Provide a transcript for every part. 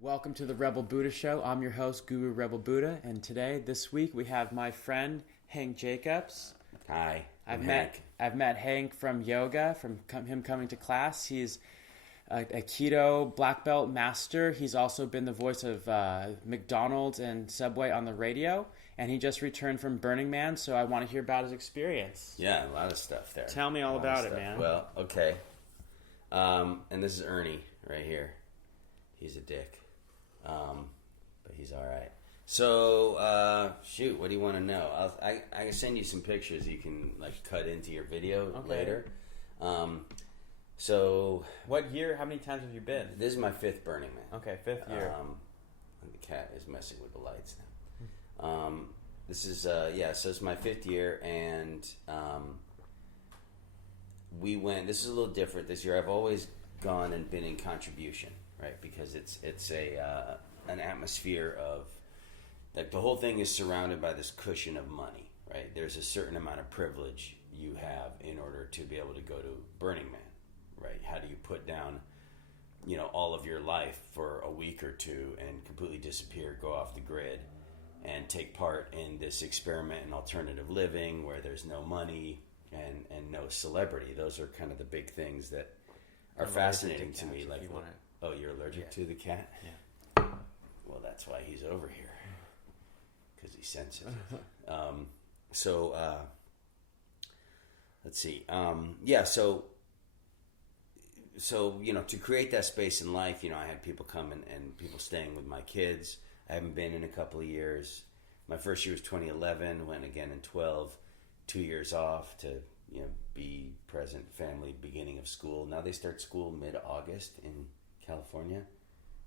Welcome to the Rebel Buddha Show. I'm your host, Guru Rebel Buddha, and this week, we have my friend Hank Jacobs. Hi, I've met Hank from yoga, from him coming to class. He's a keto black belt master. He's also been the voice of McDonald's and Subway on the radio, and he just returned from Burning Man. So I want to hear about his experience. Yeah, a lot of stuff there. Tell me all about it, man. Well, okay. And this is Ernie right here. He's a dick. But he's all right. So, shoot, what do you want to know? I can send you some pictures you can cut into your video later. So, what year? How many times have you been? This is my fifth Burning Man. Okay, fifth year. The cat is messing with the lights now. This is so it's my fifth year, and we went. This is a little different this year. I've always gone and been in contribution. Right, because it's an atmosphere of the whole thing is surrounded by this cushion of money. Right, there's a certain amount of privilege you have in order to be able to go to Burning Man. Right, how do you put down, all of your life for a week or two and completely disappear, go off the grid, and take part in this experiment in alternative living where there's no money and no celebrity. Those are kind of the big things that are fascinating to me. Oh, you're allergic to the cat? Yeah. Well, that's why he's over here. Because he's sensitive. Let's see. To create that space in life, I had people come and people staying with my kids. I haven't been in a couple of years. My first year was 2011, went again in 12. 2 years off to, be present, family, beginning of school. Now they start school mid-August in California,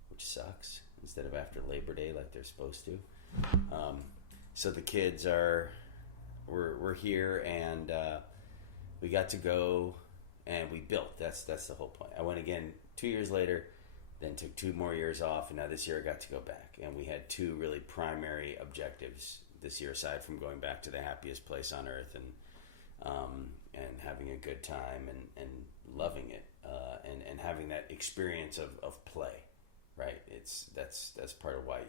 which sucks, instead of after Labor Day like they're supposed to. So the kids we're here, and we got to go and we built. That's the whole point. I went again 2 years later, then took 2 more years off, and now this year I got to go back. And we had 2 really primary objectives this year, aside from going back to the happiest place on earth and having a good time and loving it, and having that experience of play, right? That's part of why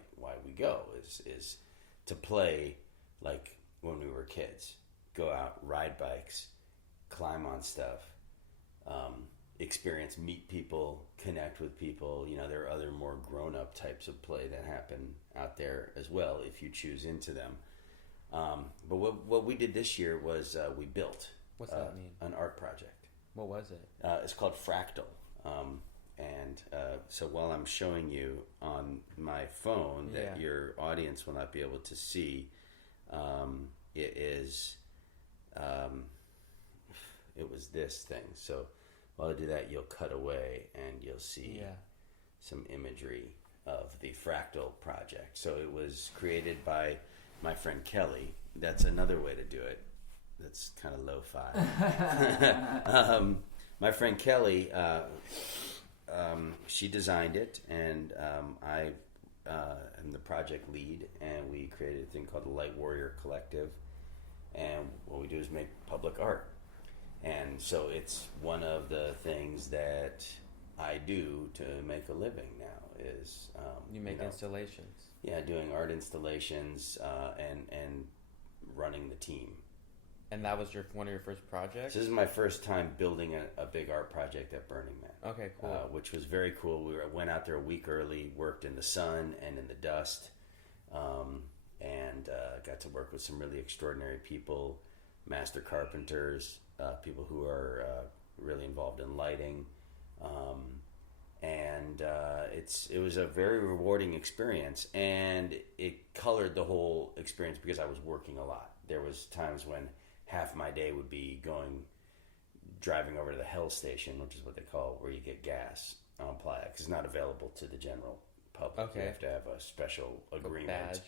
we go is to play like when we were kids. Go out, ride bikes, climb on stuff, experience, meet people, connect with people. There are other more grown-up types of play that happen out there as well if you choose into them. But what we did this year was we built What's that mean? An art project. What was it? It's called Fractal. So while I'm showing you on my phone that your audience will not be able to see, it was this thing. So while I do that, you'll cut away and you'll see some imagery of the Fractal project. So it was created by my friend Kelly. That's another way to do it. That's kind of lo-fi. My friend Kelly, she designed it, and I am the project lead, and we created a thing called the Light Warrior Collective, and what we do is make public art. And so it's one of the things that I do to make a living now is... you make installations. Yeah, doing art installations and running the team. And that was one of your first projects? So this is my first time building a big art project at Burning Man. Okay, cool. Which was very cool. We went out there a week early, worked in the sun and in the dust, and got to work with some really extraordinary people, master carpenters, people who are really involved in lighting. It was a very rewarding experience, and it colored the whole experience because I was working a lot. There was times when half my day would be driving over to the Hell Station, which is what they call where you get gas on Playa, because it's not available to the general public. Okay. You have to have a special agreement badge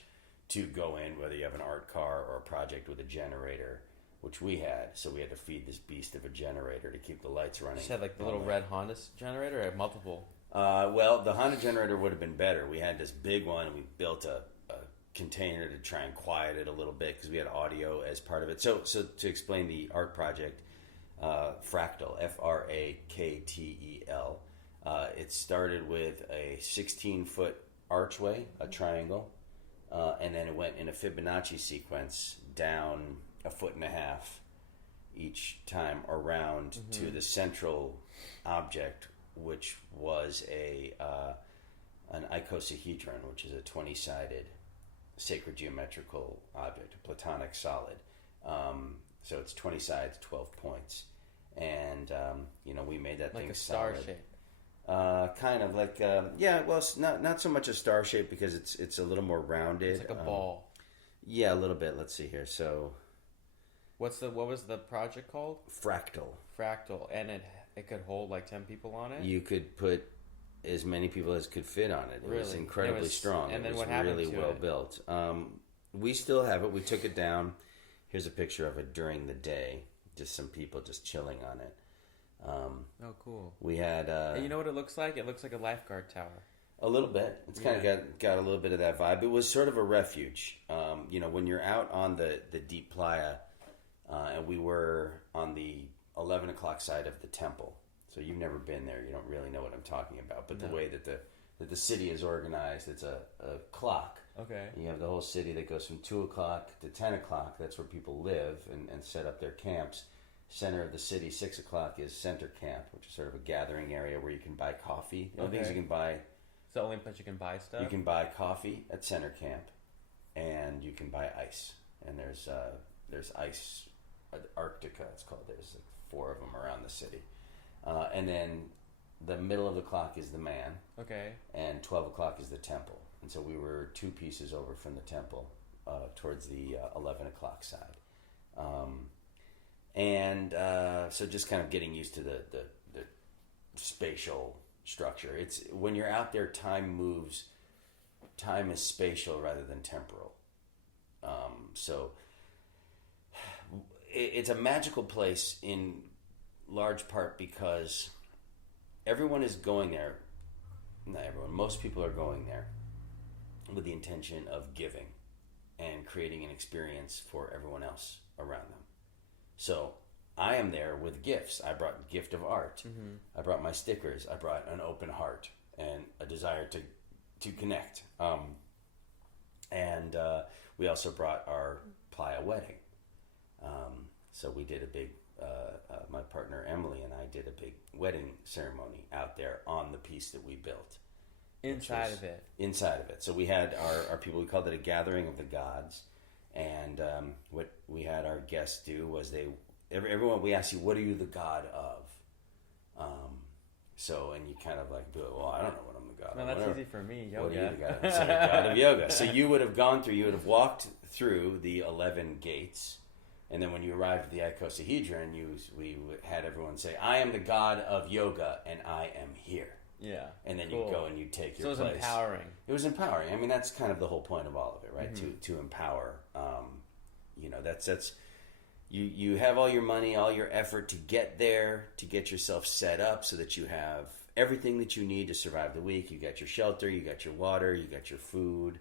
to go in, whether you have an art car or a project with a generator, which we had. So we had to feed this beast of a generator to keep the lights running. You had the little red Honda generator, or multiple? Well, the Honda generator would have been better. We had this big one, and we built a container to try and quiet it a little bit because we had audio as part of it. So to explain the art project, Fractal, F-R-A-K-T-E-L, it started with a 16-foot archway, a triangle, and then it went in a Fibonacci sequence down 1.5 feet each time around to the central object, which was an icosahedron, which is a 20-sided sacred geometrical object, a platonic solid. So it's 20 sides, 12 points, and we made that like thing a star solid. shape. Kind of like well, it's not so much a star shape because it's a little more rounded. It's like a ball. Yeah, a little bit. Let's see here. So, What was the project called? fractal, And it could hold like 10 people on it. you could put as many people as could fit on it. It was Really? incredibly It was- strong. and then it was what happened really to well it? built. We still have it. We took it down. Here's a picture of it during the day. Just some people just chilling on it. Oh, cool. We had And you know what it looks like? It looks like a lifeguard tower. a little bit. It's kind of got a little bit of that vibe. It was sort of a refuge. When you're out on the deep playa, and we were on the 11 o'clock side of the temple. So you've never been there. You don't really know what I'm talking about. But the way that the city is organized, it's a clock. Okay. You have the whole city that goes from 2 o'clock to 10 o'clock. That's where people live and set up their camps. Center of the city, 6 o'clock is center camp, which is sort of a gathering area where you can buy coffee. The only things you can buy... It's the only place you can buy stuff? You can buy coffee at center camp, and you can buy ice. And there's ice, Arctica it's called. There's like 4 of them around the city. And then the middle of the clock is the man. Okay. And 12 o'clock is the temple. And so we were 2 pieces over from the temple towards the 11 o'clock side. So just kind of getting used to the spatial structure. It's when you're out there, time moves. Time is spatial rather than temporal. So it's a magical place in large part because everyone is going there. Not everyone. Most people are going there with the intention of giving and creating an experience for everyone else around them. So I am there with gifts. I brought a gift of art. Mm-hmm. I brought my stickers. I brought an open heart and a desire to connect. We also brought our playa wedding. So we did a big, my partner Emily and I did a big wedding ceremony out there on the piece that we built. Inside of it. Inside of it. So we had our people, we called it a gathering of the gods. And what we had our guests do was everyone, we asked you, what are you the god of? And you kind of like, well, I don't know what I'm the god of. No, that's whatever. easy for me, yoga. What are you the god of? So the god of yoga. So you would have you would have walked through the 11 gates. And then when you arrived at the icosahedron, we had everyone say, I am the god of yoga and I am here. Yeah. And then you go and you take your place. So it was empowering. It was empowering. I mean, that's kind of the whole point of all of it, right? Mm-hmm. To empower. That's you have all your money, all your effort to get there, to get yourself set up so that you have everything that you need to survive the week. You got your shelter, you got your water, you got your food.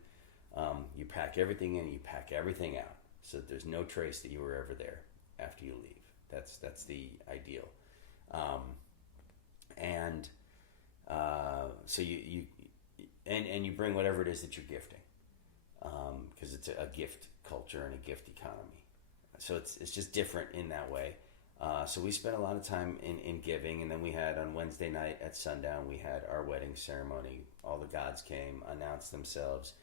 You pack everything in, you pack everything out so that there's no trace that you were ever there after you leave. That's the ideal. So you bring whatever it is that you're gifting, because it's a gift culture and a gift economy. So it's just different in that way. So we spent a lot of time in giving, and then we had on Wednesday night at sundown, we had our wedding ceremony. All the gods came, announced themselves.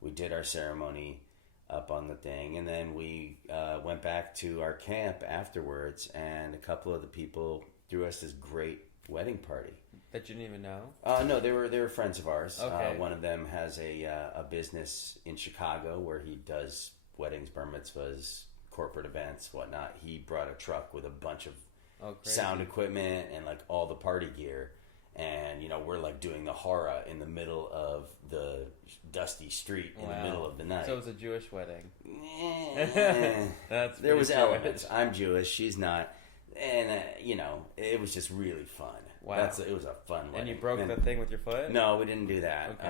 We did our ceremony up on the thing, and then we went back to our camp afterwards, and a couple of the people threw us this great wedding party. That you didn't even know? No, they were friends of ours. Okay. One of them has a business in Chicago where he does weddings, bar mitzvahs, corporate events, whatnot. He brought a truck with a bunch of sound equipment and like all the party gear. And, we're like doing the hora in the middle of the dusty street in the middle of the night. So it was a Jewish wedding. There was elements. I'm Jewish. She's not. And, it was just really fun. Wow. It was a fun wedding. And you broke the thing with your foot? No, we didn't do that. Okay.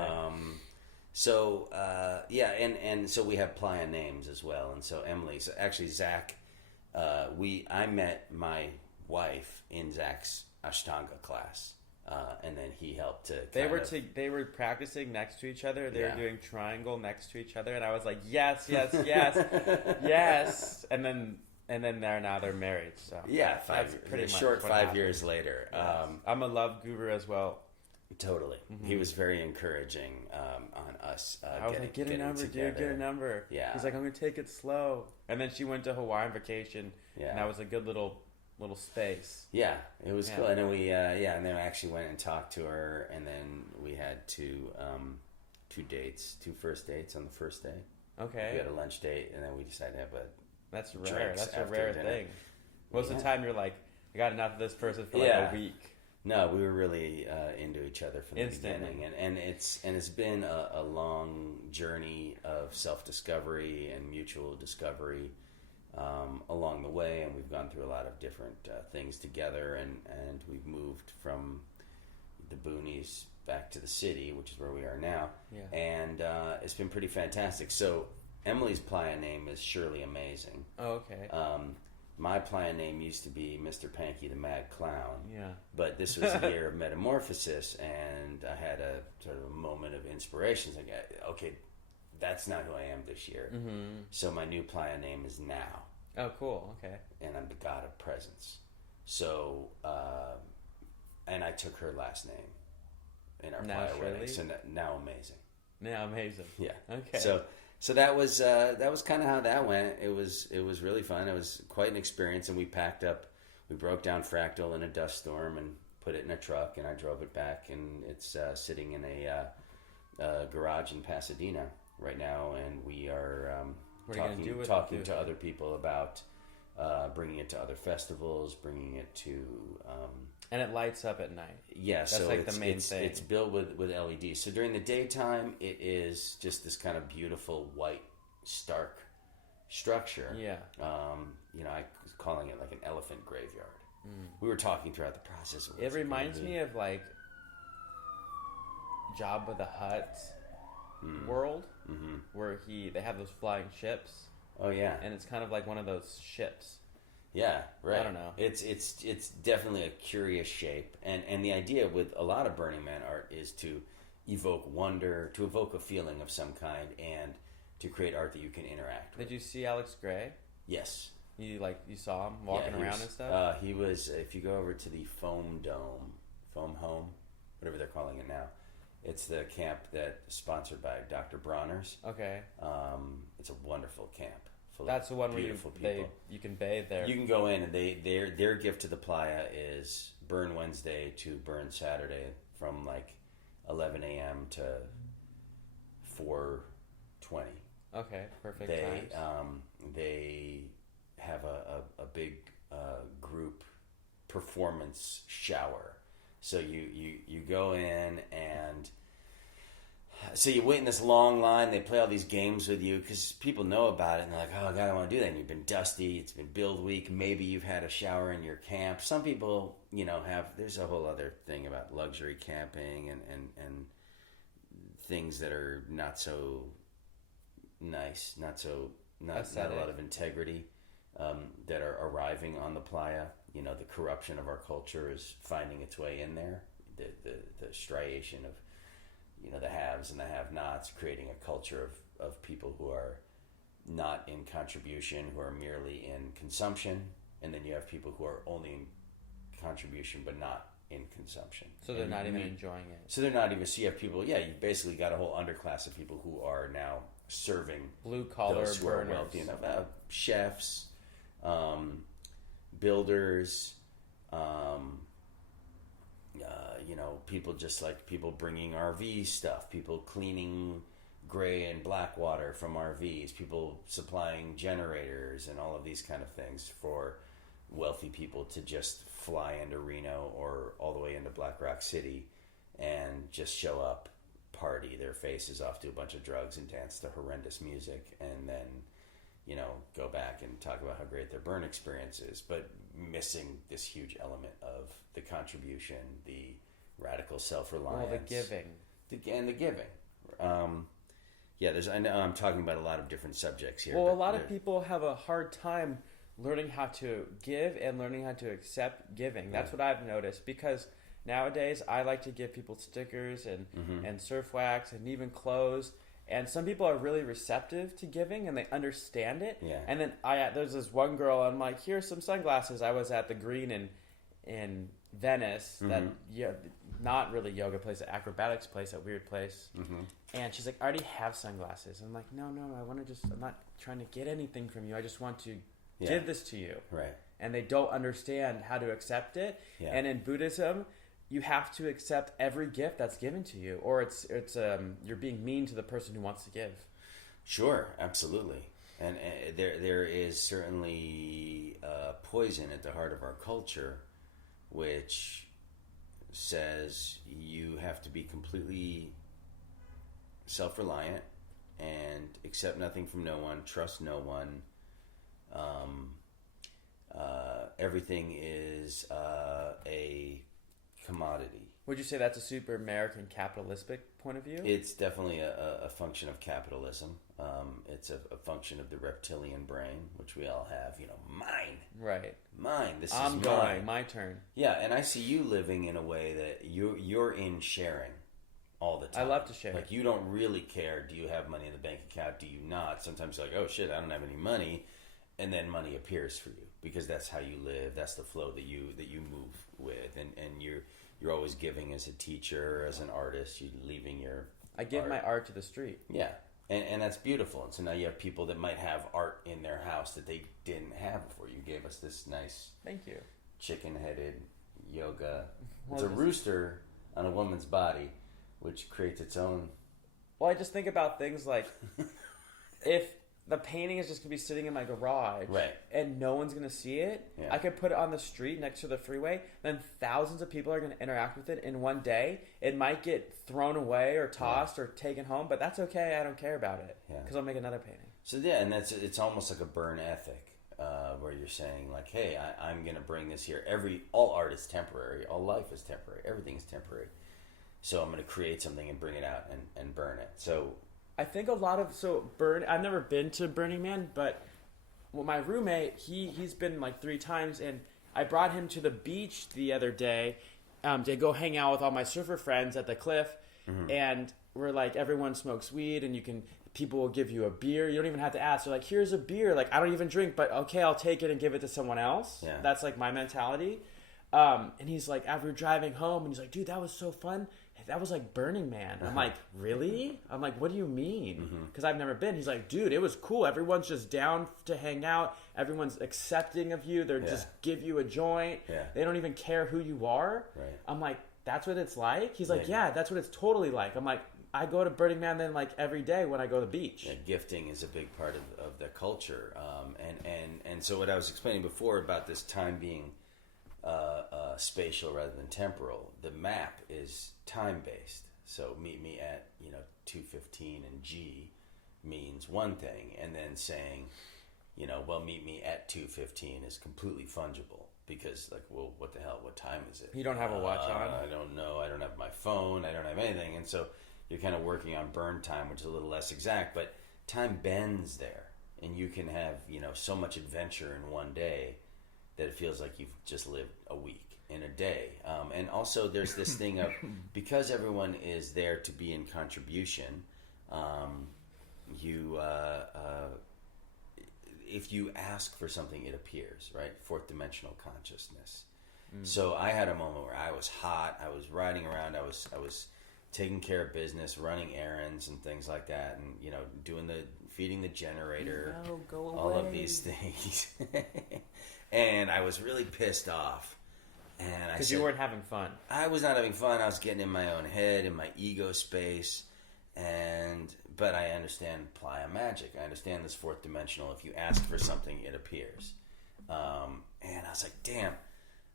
And so we have playa names as well. And so Emily, so actually Zach, I met my wife in Zach's Ashtanga class. and then he helped to. They were practicing next to each other. They were doing triangle next to each other, and I was like, yes, yes, and then they're married. So yeah, pretty much short 5 happened. years later. Yes. I'm a love guru as well. Totally, he was very encouraging on us. I was like, get a number, dude, get a number. Yeah, he's like, I'm gonna take it slow. And then she went to Hawaii on vacation. Yeah, and that was a good little space. Yeah, it was cool. And then we and then I actually went and talked to her, and then we had two first dates on the first day. Okay, we had a lunch date, and then we decided to have That's rare. That's a rare thing. Most of the time, you're like, I got enough of this person for like a week. No, we were really into each other from the beginning, and it's been a long journey of self-discovery and mutual discovery along the way, and we've gone through a lot of different things together, and we've moved from the boonies back to the city, which is where we are now, and it's been pretty fantastic. So Emily's playa name is Shirley Amazing. Oh, okay. My playa name used to be Mr. Panky the Mad Clown. Yeah. But this was a year of metamorphosis, and I had a sort of a moment of inspiration. It's like, okay, that's not who I am this year. Mm-hmm. So my new playa name is Now. Oh, cool. Okay. And I'm the God of Presence. So, and I took her last name in our playa wedding. So Now Amazing. Now Amazing. Yeah. Okay. So that was kind of how that went. It was really fun. It was quite an experience, and we packed up. We broke down Fractal in a dust storm and put it in a truck, and I drove it back, and it's sitting in a garage in Pasadena right now, and we are talking to other people about bringing it to other festivals, bringing it to. And it lights up at night. Yeah, that's so like the main thing. It's built with LEDs. So during the daytime, it is just this kind of beautiful white, stark structure. Yeah. I was calling it like an elephant graveyard. We were talking throughout the process. It reminds me of like Jabba the Hutt world, where they have those flying ships. Oh yeah. And it's kind of like one of those ships. Yeah, right. I don't know. It's definitely a curious shape, and the idea with a lot of Burning Man art is to evoke wonder, to evoke a feeling of some kind, and to create art that you can interact with. Did you see Alex Gray? Yes. You saw him walking around and stuff? He was, if you go over to the Foam Home, whatever they're calling it now, it's the camp that's sponsored by Dr. Bronner's. Okay. It's a wonderful camp. That's the one where you can bathe there. You can go in, and their gift to the playa is Burn Wednesday to Burn Saturday from like 11 a.m. to 4:20. Okay, perfect times. They have a big group performance shower. So you go in, and so you wait in this long line. They play all these games with you because people know about it, and they're like, oh, God, I want to do that. And you've been dusty. It's been build week. Maybe you've had a shower in your camp. Some people, there's a whole other thing about luxury camping and things that are not so nice, not a lot of integrity that are arriving on the playa. The corruption of our culture is finding its way in there. The striation of the haves and the have-nots, creating a culture of people who are not in contribution, who are merely in consumption, and then you have people who are only in contribution but not in consumption. So they're not even enjoying it. So they're not even. So you have people. Yeah, you basically got a whole underclass of people who are now serving blue-collar those who burners, are wealthy enough, chefs, builders. People just like people bringing RV stuff, people cleaning gray and black water from RVs, people supplying generators and all of these kind of things for wealthy people to just fly into Reno or all the way into Black Rock City and just show up, party their faces off to a bunch of drugs and dance to horrendous music, and then go back and talk about how great their burn experience is, but missing this huge element of the contribution, the radical self-reliance. Well, the giving. The giving. I know I'm talking about a lot of different subjects here. Well, a lot of people have a hard time learning how to give and learning how to accept giving. That's what I've noticed, because Nowadays, I like to give people stickers and surf wax and even clothes. And some people are really receptive to giving and they understand it. Yeah. And then there's this one girl, I'm like, here's some sunglasses. I was at the Green in Venice, that not really yoga place, an acrobatics place, a weird place. And she's like, I already have sunglasses. And I'm like, no, I'm not trying to get anything from you. I just want to give this to you. Right. And they don't understand how to accept it. Yeah. And in Buddhism, you have to accept every gift that's given to you, or it's you're being mean to the person who wants to give. Sure, absolutely. And there is certainly poison at the heart of our culture, which says you have to be completely self-reliant and accept nothing from no one, trust no one. Everything is a commodity. Would you say that's a super American capitalistic point of view? It's definitely a function of capitalism. It's a function of the reptilian brain, which we all have. Mine. Right. Mine. This I'm is going. mine. My turn. Yeah, and I see you living in a way that you're in sharing all the time. I love to share. Like, you don't really care. Do you have money in the bank account? Do you not? Sometimes you're like, oh shit, I don't have any money, and then money appears for you because that's how you live. That's the flow that you move with, and you're always giving as a teacher, as an artist. You're leaving your. I give my art to the street. Yeah, and that's beautiful. And so now you have people that might have art in their house that they didn't have before. You gave us this nice. Thank you. Chicken-headed yoga. Well, it's a rooster on a woman's body, which creates its own. Well, I just think about things like if the painting is just going to be sitting in my garage, right, and no one's going to see it, I could put it on the street next to the freeway, then thousands of people are going to interact with it in one day. It might get thrown away or tossed or taken home, but that's okay. I don't care about it because I'll make another painting. So yeah, and it's almost like a burn ethic. Where you're saying like, hey, I'm going to bring this here. All art is temporary. All life is temporary. Everything is temporary. So I'm going to create something and bring it out and burn it. So I think I've never been to Burning Man, but my roommate, he's been like 3 times, and I brought him to the beach the other day to go hang out with all my surfer friends at the cliff, and we're like, everyone smokes weed, and people will give you a beer. You don't even have to ask. They're like, here's a beer. Like, I don't even drink, but okay, I'll take it and give it to someone else. Yeah. That's like my mentality. And he's like, after driving home, and he's like, dude, that was so fun. That was like Burning Man. I'm like, really? I'm like, what do you mean? Because I've never been. He's like, dude, it was cool. Everyone's just down to hang out. Everyone's accepting of you. They're just give you a joint. Yeah. They don't even care who you are. Right. I'm like, that's what it's like? He's like, yeah, that's what it's totally like. I'm like, I go to Burning Man then like every day when I go to the beach. Yeah, gifting is a big part of the culture. And so what I was explaining before about this time being spatial rather than temporal, the map is time-based. So meet me at 2:15 and G means one thing, and then saying meet me at 2:15 is completely fungible because like, well, what the hell, what time is it? You don't have a watch on? I don't know. I don't have my phone. I don't have anything. And so you're kind of working on burn time, which is a little less exact, but time bends there, and you can have so much adventure in one day that it feels like you've just lived a week in a day. And also there's this thing of, because everyone is there to be in contribution, if you ask for something, it appears, right? Fourth dimensional consciousness. So I had a moment where I was hot, I was riding around, I was taking care of business, running errands and things like that, and feeding the generator, all of these things. And I was really pissed off. And because you weren't having fun. I was not having fun. I was getting in my own head, in my ego space. But I understand playa magic. I understand this fourth dimensional. If you ask for something, it appears. And I was like, damn,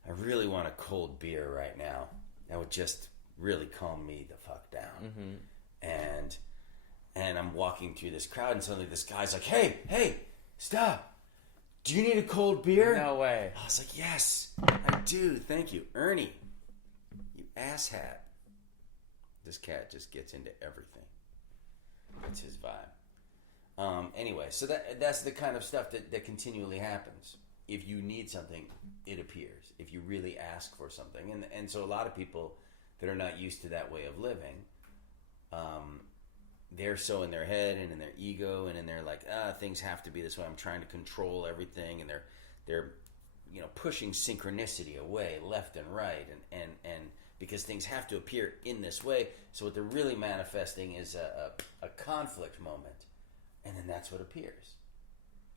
I really want a cold beer right now. That would just really calm me the fuck down. And I'm walking through this crowd, and suddenly this guy's like, hey, stop. Do you need a cold beer? No way. I was like, yes, I do. Thank you. Ernie, you asshat. This cat just gets into everything. That's his vibe. Anyway, so that's the kind of stuff that continually happens. if you need something, it appears. If you really ask for something, and so a lot of people that are not used to that way of living, they're so in their head and in their ego and in their like, things have to be this way. I'm trying to control everything, and they're pushing synchronicity away left and right, and because things have to appear in this way. So what they're really manifesting is a conflict moment, and then that's what appears.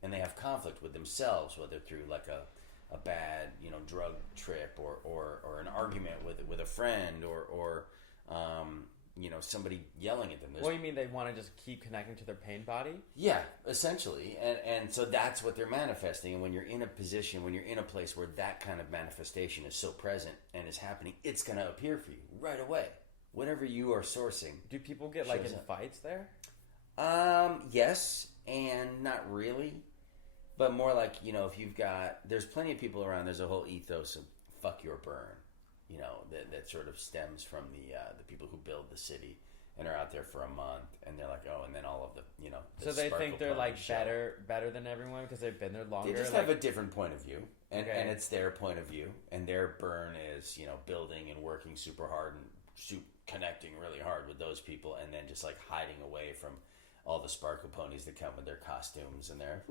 And they have conflict with themselves, whether through like a bad drug trip or an argument with a friend or somebody yelling at them. What do you mean they want to just keep connecting to their pain body? Yeah, essentially. And so that's what they're manifesting. And when you're in a position, when you're in a place where that kind of manifestation is so present and is happening, it's going to appear for you right away. Whatever you are sourcing. Do people get like in fights there? Yes, and not really. But more like, if you've got, there's plenty of people around, there's a whole ethos of fuck your burn. That sort of stems from the people who build the city and are out there for a month, and they're like, and then all of the so they think they're like better than everyone because they've been there longer. They just have a different point of view, and it's their point of view, and their burn is building and working super hard and connecting really hard with those people, and then just like hiding away from all the sparkle ponies that come with their costumes and their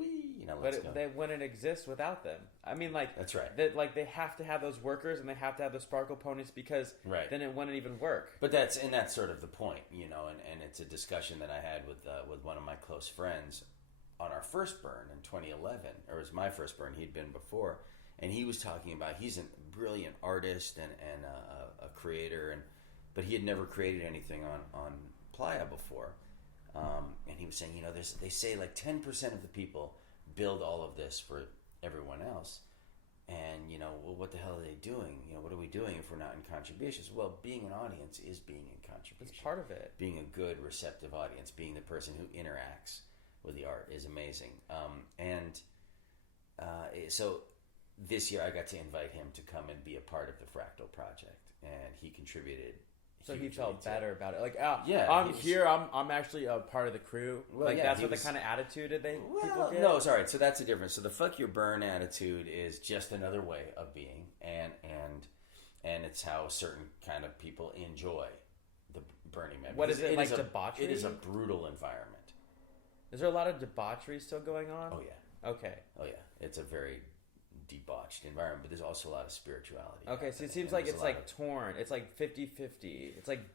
they wouldn't exist without them. I mean, like that's right. They have to have those workers and they have to have the sparkle ponies because then it wouldn't even work. But that's sort of the point, and it's a discussion that I had with one of my close friends on our first burn in 2011, or it was my first burn. He'd been before, and he was talking about he's a brilliant artist and a creator, but he had never created anything on Playa before. And he was saying, they say like 10% of the people build all of this for everyone else. And, well, what the hell are they doing? What are we doing if we're not in contributions? Well, being an audience is being in contribution. It's part of it. Being a good, receptive audience, being the person who interacts with the art is amazing. So this year I got to invite him to come and be a part of the Fractal Project. And he contributed. So he felt better about it. Like, I'm actually a part of the crew. Well, that's what the kind of attitude did people get? No, sorry. So that's the difference. So the fuck your burn attitude is just another way of being, and it's how certain kind of people enjoy the Burning Man. What is it like debauchery? It is a brutal environment. Is there a lot of debauchery still going on? Oh yeah. Okay. Oh yeah. It's a very debauched environment, but there's also a lot of spirituality. Okay, so it seems like it's like torn. It's like 50-50.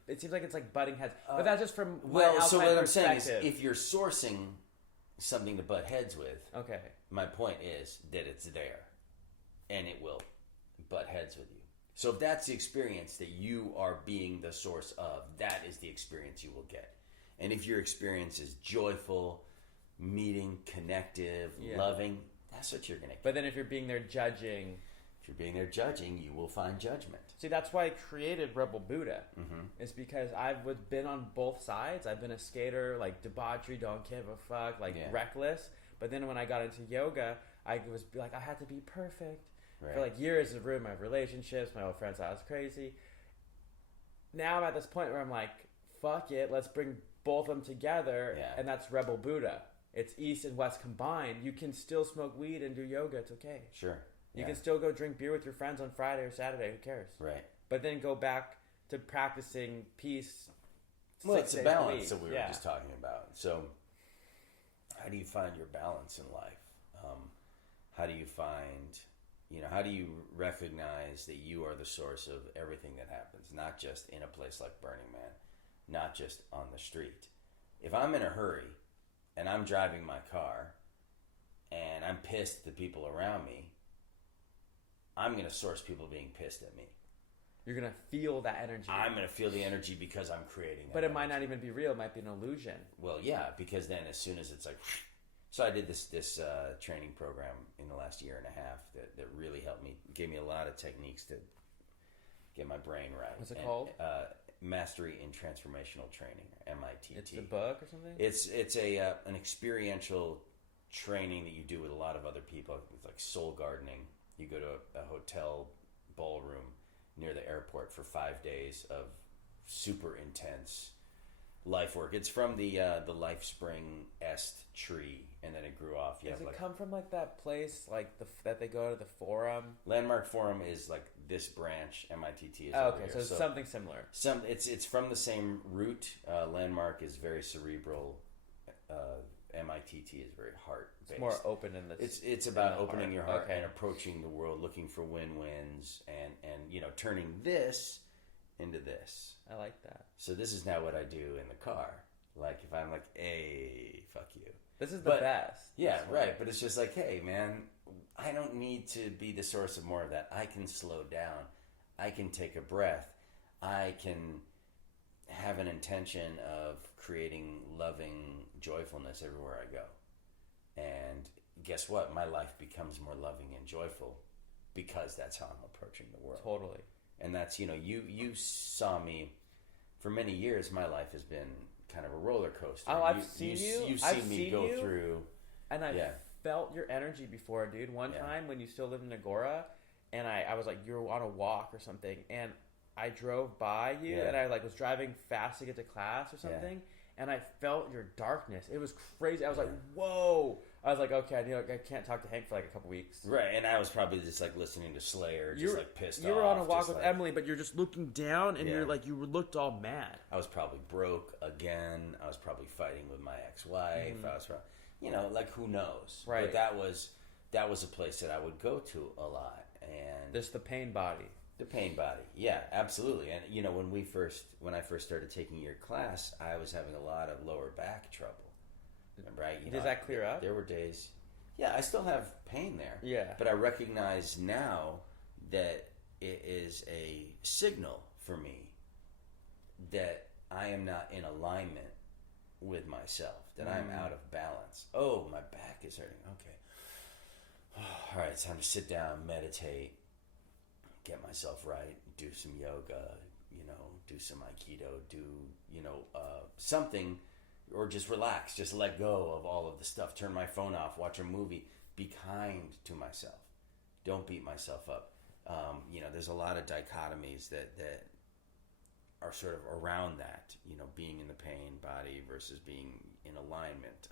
It seems like it's like butting heads. But that's just from so what I'm saying is, if you're sourcing something to butt heads with, okay, my point is that it's there, and it will butt heads with you. So if that's the experience that you are being the source of, that is the experience you will get. And if your experience is joyful, meeting, connective, loving, that's what you're going to get. But then if you're being there judging... If you're being there judging, you will find judgment. See, that's why I created Rebel Buddha. Mm-hmm. It's because I've been on both sides. I've been a skater, like debauchery, don't give a fuck, reckless. But then when I got into yoga, I was like, I had to be perfect. Right. For like years, it ruined my relationships. My old friends thought I was crazy. Now I'm at this point where I'm like, fuck it, let's bring both of them together. Yeah. And that's Rebel Buddha. It's East and West combined. You can still smoke weed and do yoga. It's okay. Sure. You can still go drink beer with your friends on Friday or Saturday. Who cares? Right. But then go back to practicing peace. Well, it's a balance that we were just talking about. So how do you find your balance in life? How do you find, how do you recognize that you are the source of everything that happens? Not just in a place like Burning Man. Not just on the street. If I'm in a hurry, and I'm driving my car, and I'm pissed at the people around me, I'm going to source people being pissed at me. You're going to feel that energy. I'm going to feel the energy because I'm creating that But it energy. might not even be real. It might be an illusion. Well, yeah, because then as soon as it's like... So I did this training program in the last year and a half that really helped me, gave me a lot of techniques to get my brain right. What's it called? Mastery in Transformational Training, MITT. It's a book or something? It's an experiential training that you do with a lot of other people. It's like soul gardening. You go to a hotel ballroom near the airport for 5 days of super intense life work. It's from the Life Spring Est tree, and then it grew off. Does it come from like that place, like that they go to the Forum? Landmark Forum is like this branch. MITT is. Oh, okay, so it's something similar. It's from the same root. Landmark is very cerebral. MITT is very heart based. It's more open in the. It's about opening your heart and approaching the world, looking for win-wins, and turning this into this. I like that. So this is now what I do in the car. Like if I'm like, hey, fuck you. This is the best. Yeah, right. But it's just like, hey, man, I don't need to be the source of more of that. I can slow down. I can take a breath. I can have an intention of creating loving joyfulness everywhere I go. And guess what? My life becomes more loving and joyful because that's how I'm approaching the world. Totally. And that's, you saw me for many years. My life has been kind of a roller coaster. Oh, I've seen you. You've seen me go through. And I felt your energy before, dude. One time when you still lived in Agora, and I was like, you were on a walk or something, and I drove by you, and I was driving fast to get to class or something, and I felt your darkness. It was crazy. I was like, whoa. I was like, okay, I can't talk to Hank for like a couple weeks. Right, and I was probably just like listening to Slayer, just like pissed off. You were on a walk with Emily, but you're just looking down, and you're like, you looked all mad. I was probably broke again. I was probably fighting with my ex-wife. Mm-hmm. I was probably, like who knows? Right. But that was a place that I would go to a lot, and just the pain body. The pain body, yeah, absolutely. And when I first started taking your class, I was having a lot of lower back trouble. Right? Does that clear up? There were days. Yeah, I still have pain there. Yeah. But I recognize now that it is a signal for me that I am not in alignment with myself, that I'm out of balance. Oh, my back is hurting. Okay. All right, it's time to sit down, meditate, get myself right, do some yoga, do some Aikido, do, something. Or just relax, just let go of all of the stuff. Turn my phone off, watch a movie. Be kind to myself. Don't beat myself up. There's a lot of dichotomies that are sort of around that. Being in the pain body versus being in alignment.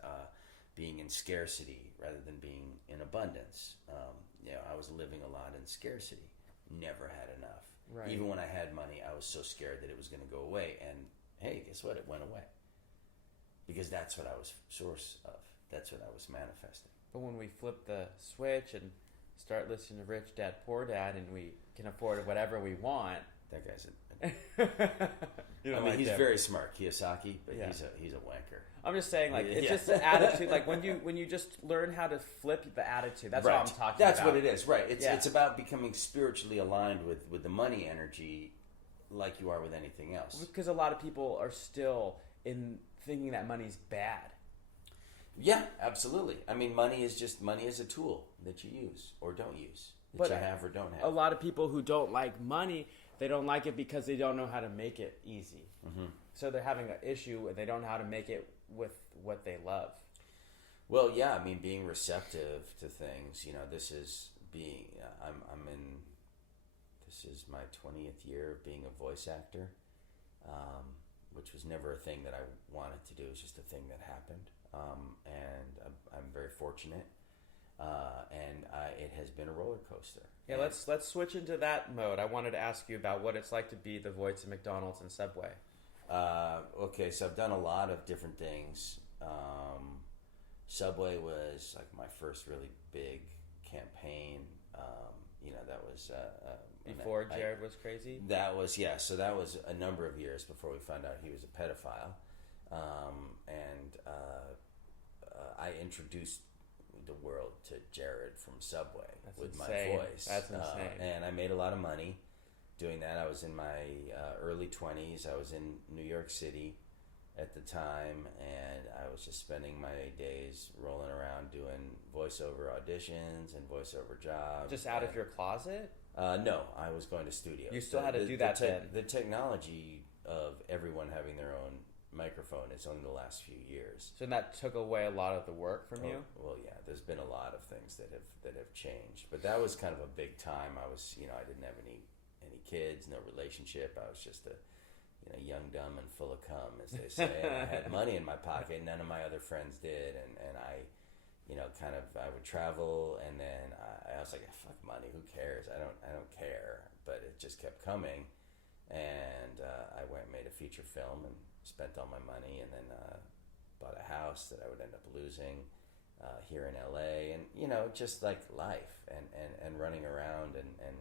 Being in scarcity rather than being in abundance. I was living a lot in scarcity. Never had enough. Right. Even when I had money, I was so scared that it was going to go away. And hey, guess what? It went away. Because that's what I was source of. That's what I was manifesting. But when we flip the switch and start listening to Rich Dad Poor Dad, and we can afford whatever we want, that guy's he's very smart, Kiyosaki, but he's a wanker. I'm just saying, it's just an attitude. Like when you just learn how to flip the attitude. That's what I'm talking about. That's what it is, right? It's about becoming spiritually aligned with the money energy, like you are with anything else. Because a lot of people are still in thinking that money's bad. Yeah, absolutely. I mean, money is a tool that you use or don't use, that you have or don't have. A lot of people who don't like money, they don't like it because they don't know how to make it easy. Mm-hmm. So they're having an issue and they don't know how to make it with what they love. Well, yeah, I mean, being receptive to things. This is being. This is my 20th year of being a voice actor. Which was never a thing that I wanted to do. It was just a thing that happened. And I'm very fortunate. It has been a roller coaster. Yeah, let's switch into that mode. I wanted to ask you about what it's like to be the voice of McDonald's and Subway. Okay, so I've done a lot of different things. Subway was like my first really big campaign. That was... Before Jared was crazy? That was, yeah. So that was a number of years before we found out he was a pedophile. I introduced the world to Jared from Subway with my voice. That's insane. And I made a lot of money doing that. I was in my early 20s. I was in New York City at the time, and I was just spending my days rolling around doing voiceover auditions and voiceover jobs. Just out of your closet? No, I was going to studios. You still had to do that then? The technology of everyone having their own microphone is only the last few years. So that took away a lot of the work from you? Well, yeah. There's been a lot of things that have changed, but that was kind of a big time. I was, I didn't have any kids, no relationship. I was just young, dumb, and full of cum, as they say. And I had money in my pocket. None of my other friends did, and I, I would travel, and then I was like, fuck money, who cares? I don't care. But it just kept coming, and I went and made a feature film and spent all my money, and then bought a house that I would end up losing here in LA, and just like life and running around, and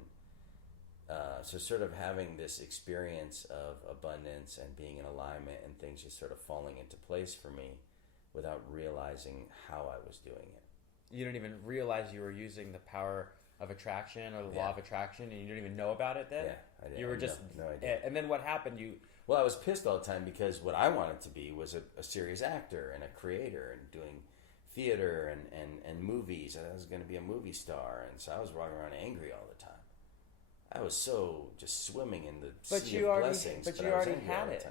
so sort of having this experience of abundance and being in alignment and things just sort of falling into place for me without realizing how I was doing it. You didn't even realize you were using the power of attraction or the law of attraction, and you didn't even know about it then? Yeah, I did. You were just... No idea. And then what happened? Well, I was pissed all the time because what I wanted to be was a serious actor and a creator and doing theater and movies. I was going to be a movie star, and so I was walking around angry all the time. I was so just swimming in the sea of blessings. But you already had it.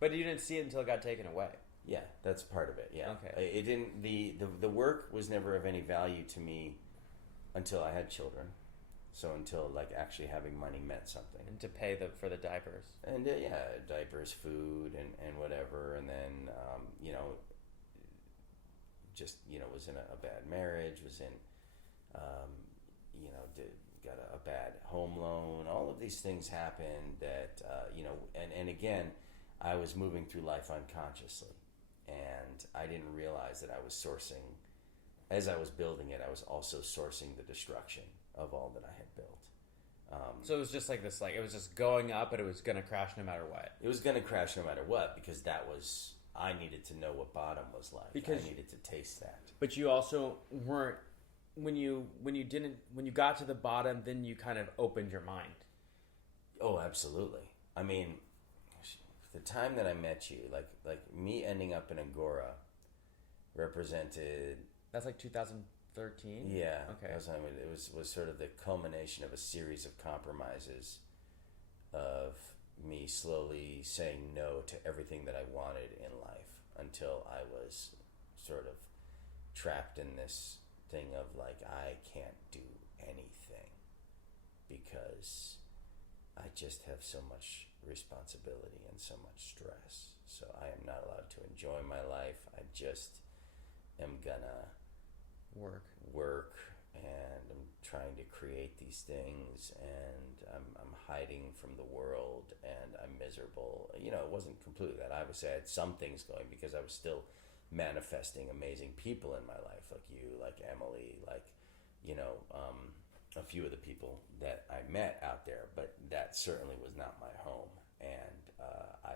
But you didn't see it until it got taken away. Yeah, that's part of it. Yeah. Okay. It didn't. The work was never of any value to me until I had children. So until actually having money meant something. And to pay for the diapers. And diapers, food, and whatever, and then was in a bad marriage, was in got a bad home loan. All of these things happened that and again, I was moving through life unconsciously, and I didn't realize that I was sourcing, as I was building it, I was also sourcing the destruction of all that I had built. So it was just like this, it was just going up, but it was going to crash no matter what. It was going to crash no matter what, because I needed to know what bottom was like. Because I needed to taste that. But you also weren't, when you got to the bottom, then you kind of opened your mind. Oh, absolutely. I mean, the time that I met you, like me ending up in Agora represented... That's like 2013? Yeah. Okay. It was sort of the culmination of a series of compromises of me slowly saying no to everything that I wanted in life until I was sort of trapped in this thing of I can't do anything because I just have so much responsibility and so much stress. So I am not allowed to enjoy my life. I just am gonna work, and I'm trying to create these things, and I'm hiding from the world, and I'm miserable. It wasn't completely that. Obviously, I had some things going because I was still manifesting amazing people in my life, like you, like Emily, a few of the people that I met out there, but that certainly was not my home, and I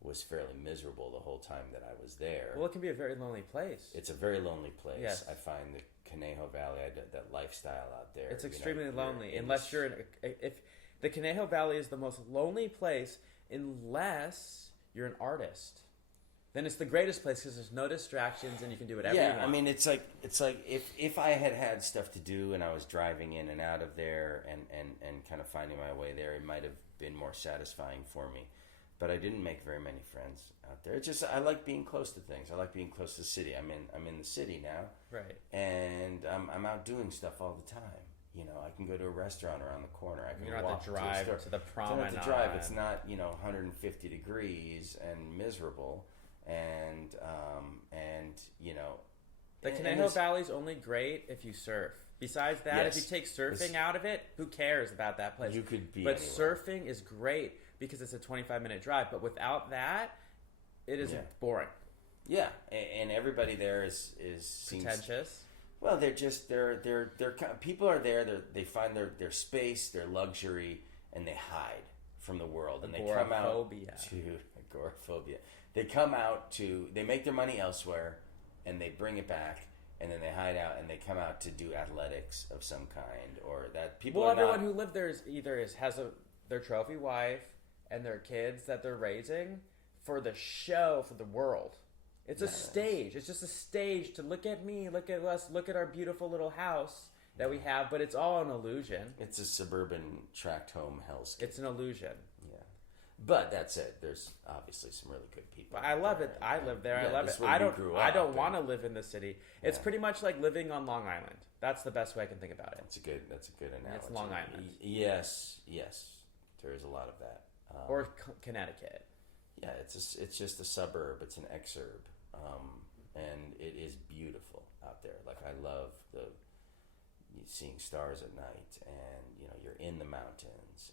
was fairly miserable the whole time that I was there. Well, it can be a very lonely place. It's a very lonely place. Yes. I find the Conejo Valley, that lifestyle out there. It's extremely lonely, unless you're if the Conejo Valley is the most lonely place unless you're an artist. Then it's the greatest place because there's no distractions and you can do whatever you want. I mean, it's like if I had stuff to do and I was driving in and out of there and kind of finding my way there, it might have been more satisfying for me. But I didn't make very many friends out there. It's just I like being close to things. I like being close to the city. I'm in the city now, right? And I'm out doing stuff all the time. I can go to a restaurant around the corner. I can You don't walk have to drive to the promenade. I don't have to drive. It's not 150 degrees and miserable. And the Conejo Valley's only great if you surf. Besides that, if you take surfing out of it, who cares about that place? You could be But anywhere. Surfing is great because it's a 25-minute drive. But without that, it is boring. Yeah, and everybody there is Pretentious. Well, they're people are there. They find their space, their luxury, and they hide from the world, and they come out to agoraphobia. They come out they make their money elsewhere, and they bring it back, and then they hide out, and they come out to do athletics of some kind, or that people. Well, everyone who lived there has their trophy wife and their kids that they're raising for the show, for the world. It's a stage. It's just a stage to look at me, look at us, look at our beautiful little house that we have, but it's all an illusion. It's a suburban tract home hellscape. It's an illusion. Yeah. But that's it. There's obviously some really good people. I love it. I live there. I love it. I don't want to live in the city. It's pretty much like living on Long Island. That's the best way I can think about it. That's a good analogy. It's Long Island. Yes. There is a lot of that. Or Connecticut. Yeah, it's just a suburb. It's an exurb, and it is beautiful out there. Like I love seeing stars at night, and you're in the mountains.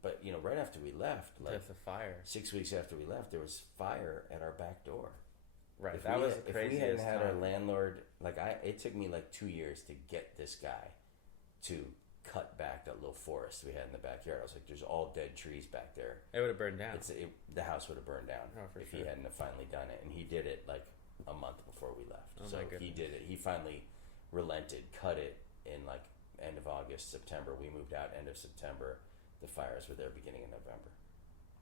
But right after we left, like There's the fire. 6 weeks after we left, there was fire at our back door. Right, If that we was had- the If we craziest hadn't had our time. landlord, it took me like 2 years to get this guy to cut back that little forest we had in the backyard. I was like, "There's all dead trees back there." It would have burned down. The house would have burned down For if sure. he hadn't have finally done it. And he did it like a month before we left. Oh, So my he goodness. did it. He finally relented, cut it in like end of August, September. We moved out end of September. The fires were there beginning of November.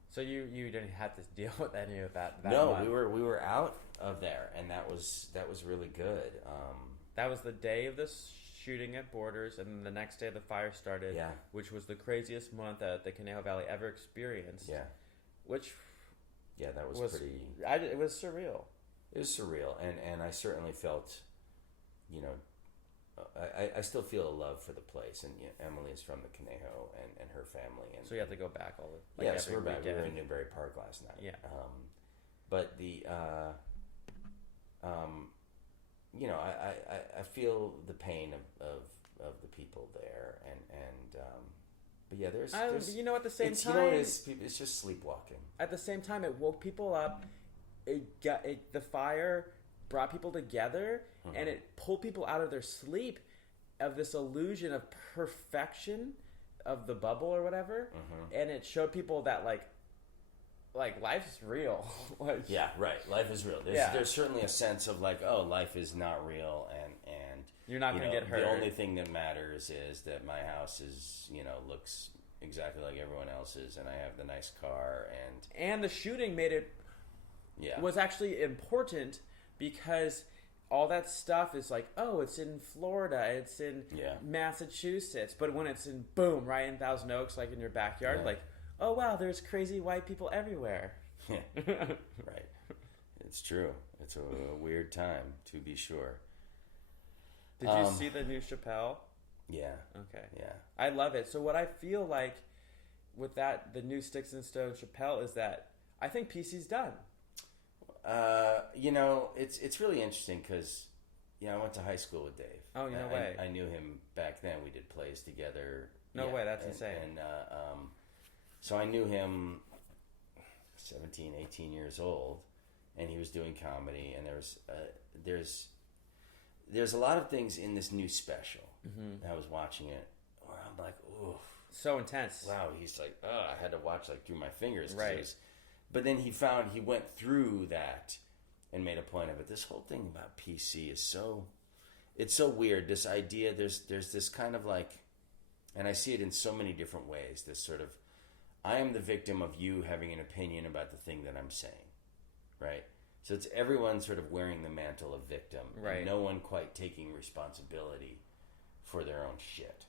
So you didn't have to deal with any of that. No, month. we were out of there, and that was really good. That was the day of the shooting at Borders, and then the next day the fire started. Yeah. Which was the craziest month that the Conejo Valley ever experienced. Yeah, Which that was pretty. It was surreal. It was surreal, and I certainly felt, I still feel a love for the place, and Emily is from the Conejo and her family, and So you have to go back all the yes, every we're back. We were in weekend. Newbury Park last night. Yeah. But I feel the pain of the people there, and but yeah, there's At the same it's, time, it's just sleepwalking. at the same time, it woke people up. The fire brought people together, and it pulled people out of their sleep, of this illusion of perfection, of the bubble or whatever, and it showed people that like life's real. Yeah, right. Life is real. There's certainly a sense of like, oh, life is not real, and You're not gonna get hurt. The only thing that matters is that my house is looks exactly like everyone else's, and I have the nice car, And the shooting made it yeah was actually important because all that stuff is like, oh, it's in Florida, it's in Massachusetts, but when it's in right in Thousand Oaks, like in your backyard, like, oh wow, there's crazy white people everywhere. Yeah, right. It's true. It's a weird time, to be sure. Did you see the new Chappelle? Yeah. Okay. Yeah. I love it. So what I feel like with the new Sticks and Stones Chappelle is that I think PC's done. It's really interesting because, I went to high school with Dave. Oh, no way. I knew him back then. We did plays together. No way. That's insane. And so I knew him 17, 18 years old, and he was doing comedy. And there's a lot of things in this new special. I was watching it where I'm like, ooh. So intense. Wow, he's like, I had to watch like through my fingers. Right. But then he went through that and made a point of it. This whole thing about PC is it's so weird. This idea, there's this kind of like, and I see it in so many different ways, this sort of, I am the victim of you having an opinion about the thing that I'm saying, right? So it's everyone sort of wearing the mantle of victim, right? And no one quite taking responsibility for their own shit.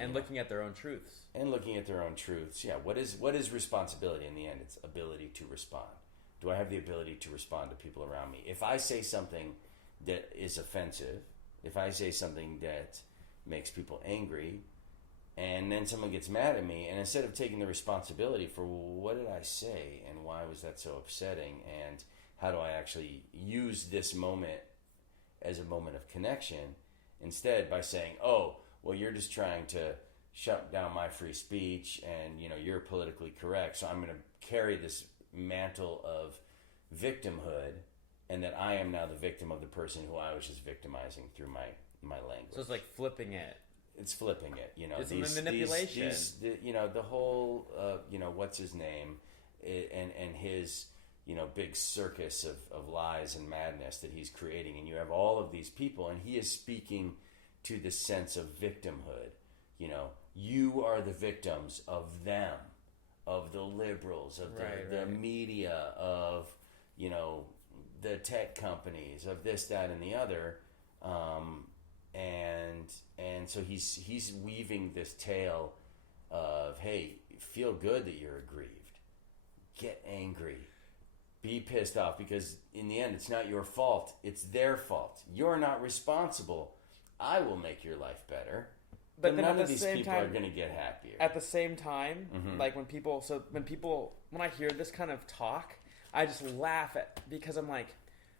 And looking at their own truths. Yeah. What is responsibility in the end? It's ability to respond. Do I have the ability to respond to people around me? If I say something that is offensive, if I say something that makes people angry, and then someone gets mad at me, and instead of taking the responsibility for, well, what did I say, and why was that so upsetting, and how do I actually use this moment as a moment of connection, instead by saying, oh, well, you're just trying to shut down my free speech, and you're politically correct, so I'm going to carry this mantle of victimhood, and that I am now the victim of the person who I was just victimizing through my language. So it's like flipping it. It's flipping it. It's manipulation. The whole what's his name, and his big circus of lies and madness that he's creating, and you have all of these people, and he is speaking to the sense of victimhood. You are the victims of them, of the liberals, of the media, of the tech companies, of this, that, and the other, and so he's weaving this tale of, hey, feel good that you're aggrieved, get angry, be pissed off, because in the end it's not your fault, it's their fault. You're not responsible. I will make your life better. But then none at the of these same people time, are going to get happier. At the same time, like when I hear this kind of talk, I just laugh because I'm like,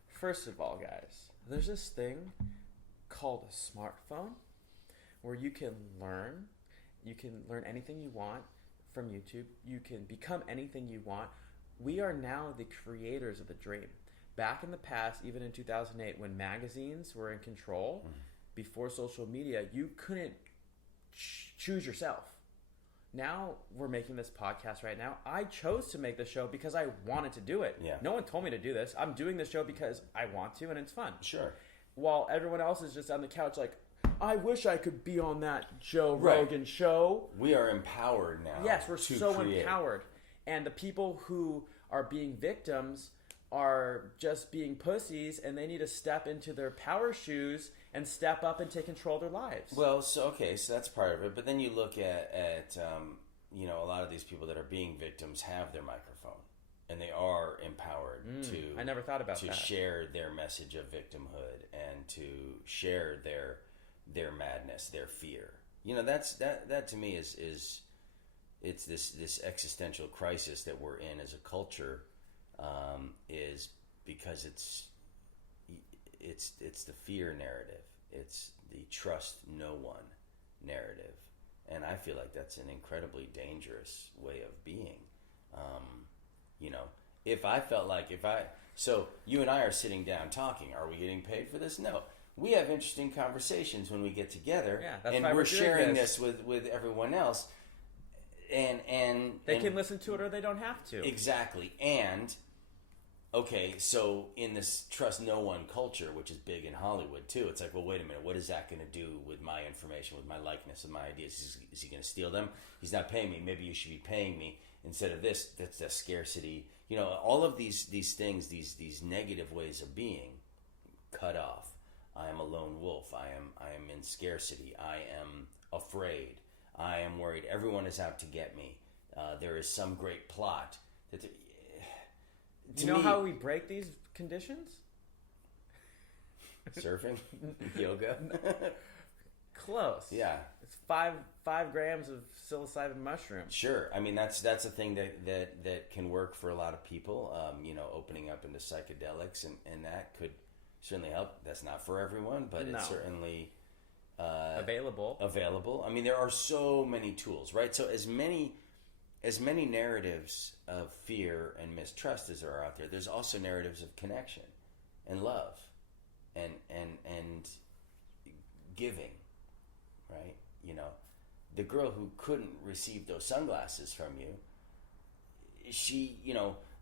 first of all, guys, there's this thing called a smartphone where you can learn anything you want from YouTube. You can become anything you want. We are now the creators of the dream. Back in the past, even in 2008, when magazines were in control, before social media, you couldn't choose yourself. Now we're making this podcast right now. I chose to make the show because I wanted to do it. Yeah. No one told me to do this. I'm doing this show because I want to, and it's fun. Sure. While everyone else is just on the couch like, I wish I could be on that Joe Rogan show. We are empowered now. Yes, we're so empowered. And the people who are being victims are just being pussies, and they need to step into their power shoes and step up and take control of their lives. Well, so that's part of it. But then you look at a lot of these people that are being victims have their microphone, and they are empowered to. I never thought about that. To share their message of victimhood and to share their madness, their fear. That to me is it's this existential crisis that we're in as a culture. Is because it's the fear narrative. It's the trust no one narrative. And I feel like that's an incredibly dangerous way of being. If I felt like so you and I are sitting down talking, are we getting paid for this? No. We have interesting conversations when we get together, that's and why we're sharing this with everyone else. And they can listen to it or they don't have to. Exactly. And okay, so in this trust no one culture, which is big in Hollywood too, it's like, well, wait a minute, what is that going to do with my information, with my likeness, and my ideas? Is he going to steal them? He's not paying me. Maybe you should be paying me instead of this. That's the scarcity. All of these things, these negative ways of being, cut off. I am a lone wolf. I am in scarcity. I am afraid. I am worried. Everyone is out to get me. There is some great plot. Do you know how we break these conditions? Surfing? Yoga? Close. Yeah. It's 5 grams of psilocybin mushrooms. Sure. I mean, that's a thing that can work for a lot of people, opening up into psychedelics, and that could certainly help. That's not for everyone, but it's certainly available. I mean, there are so many tools, right? So as many narratives of fear and mistrust as there are out there, there's also narratives of connection and love and giving, right? The girl who couldn't receive those sunglasses from you, she,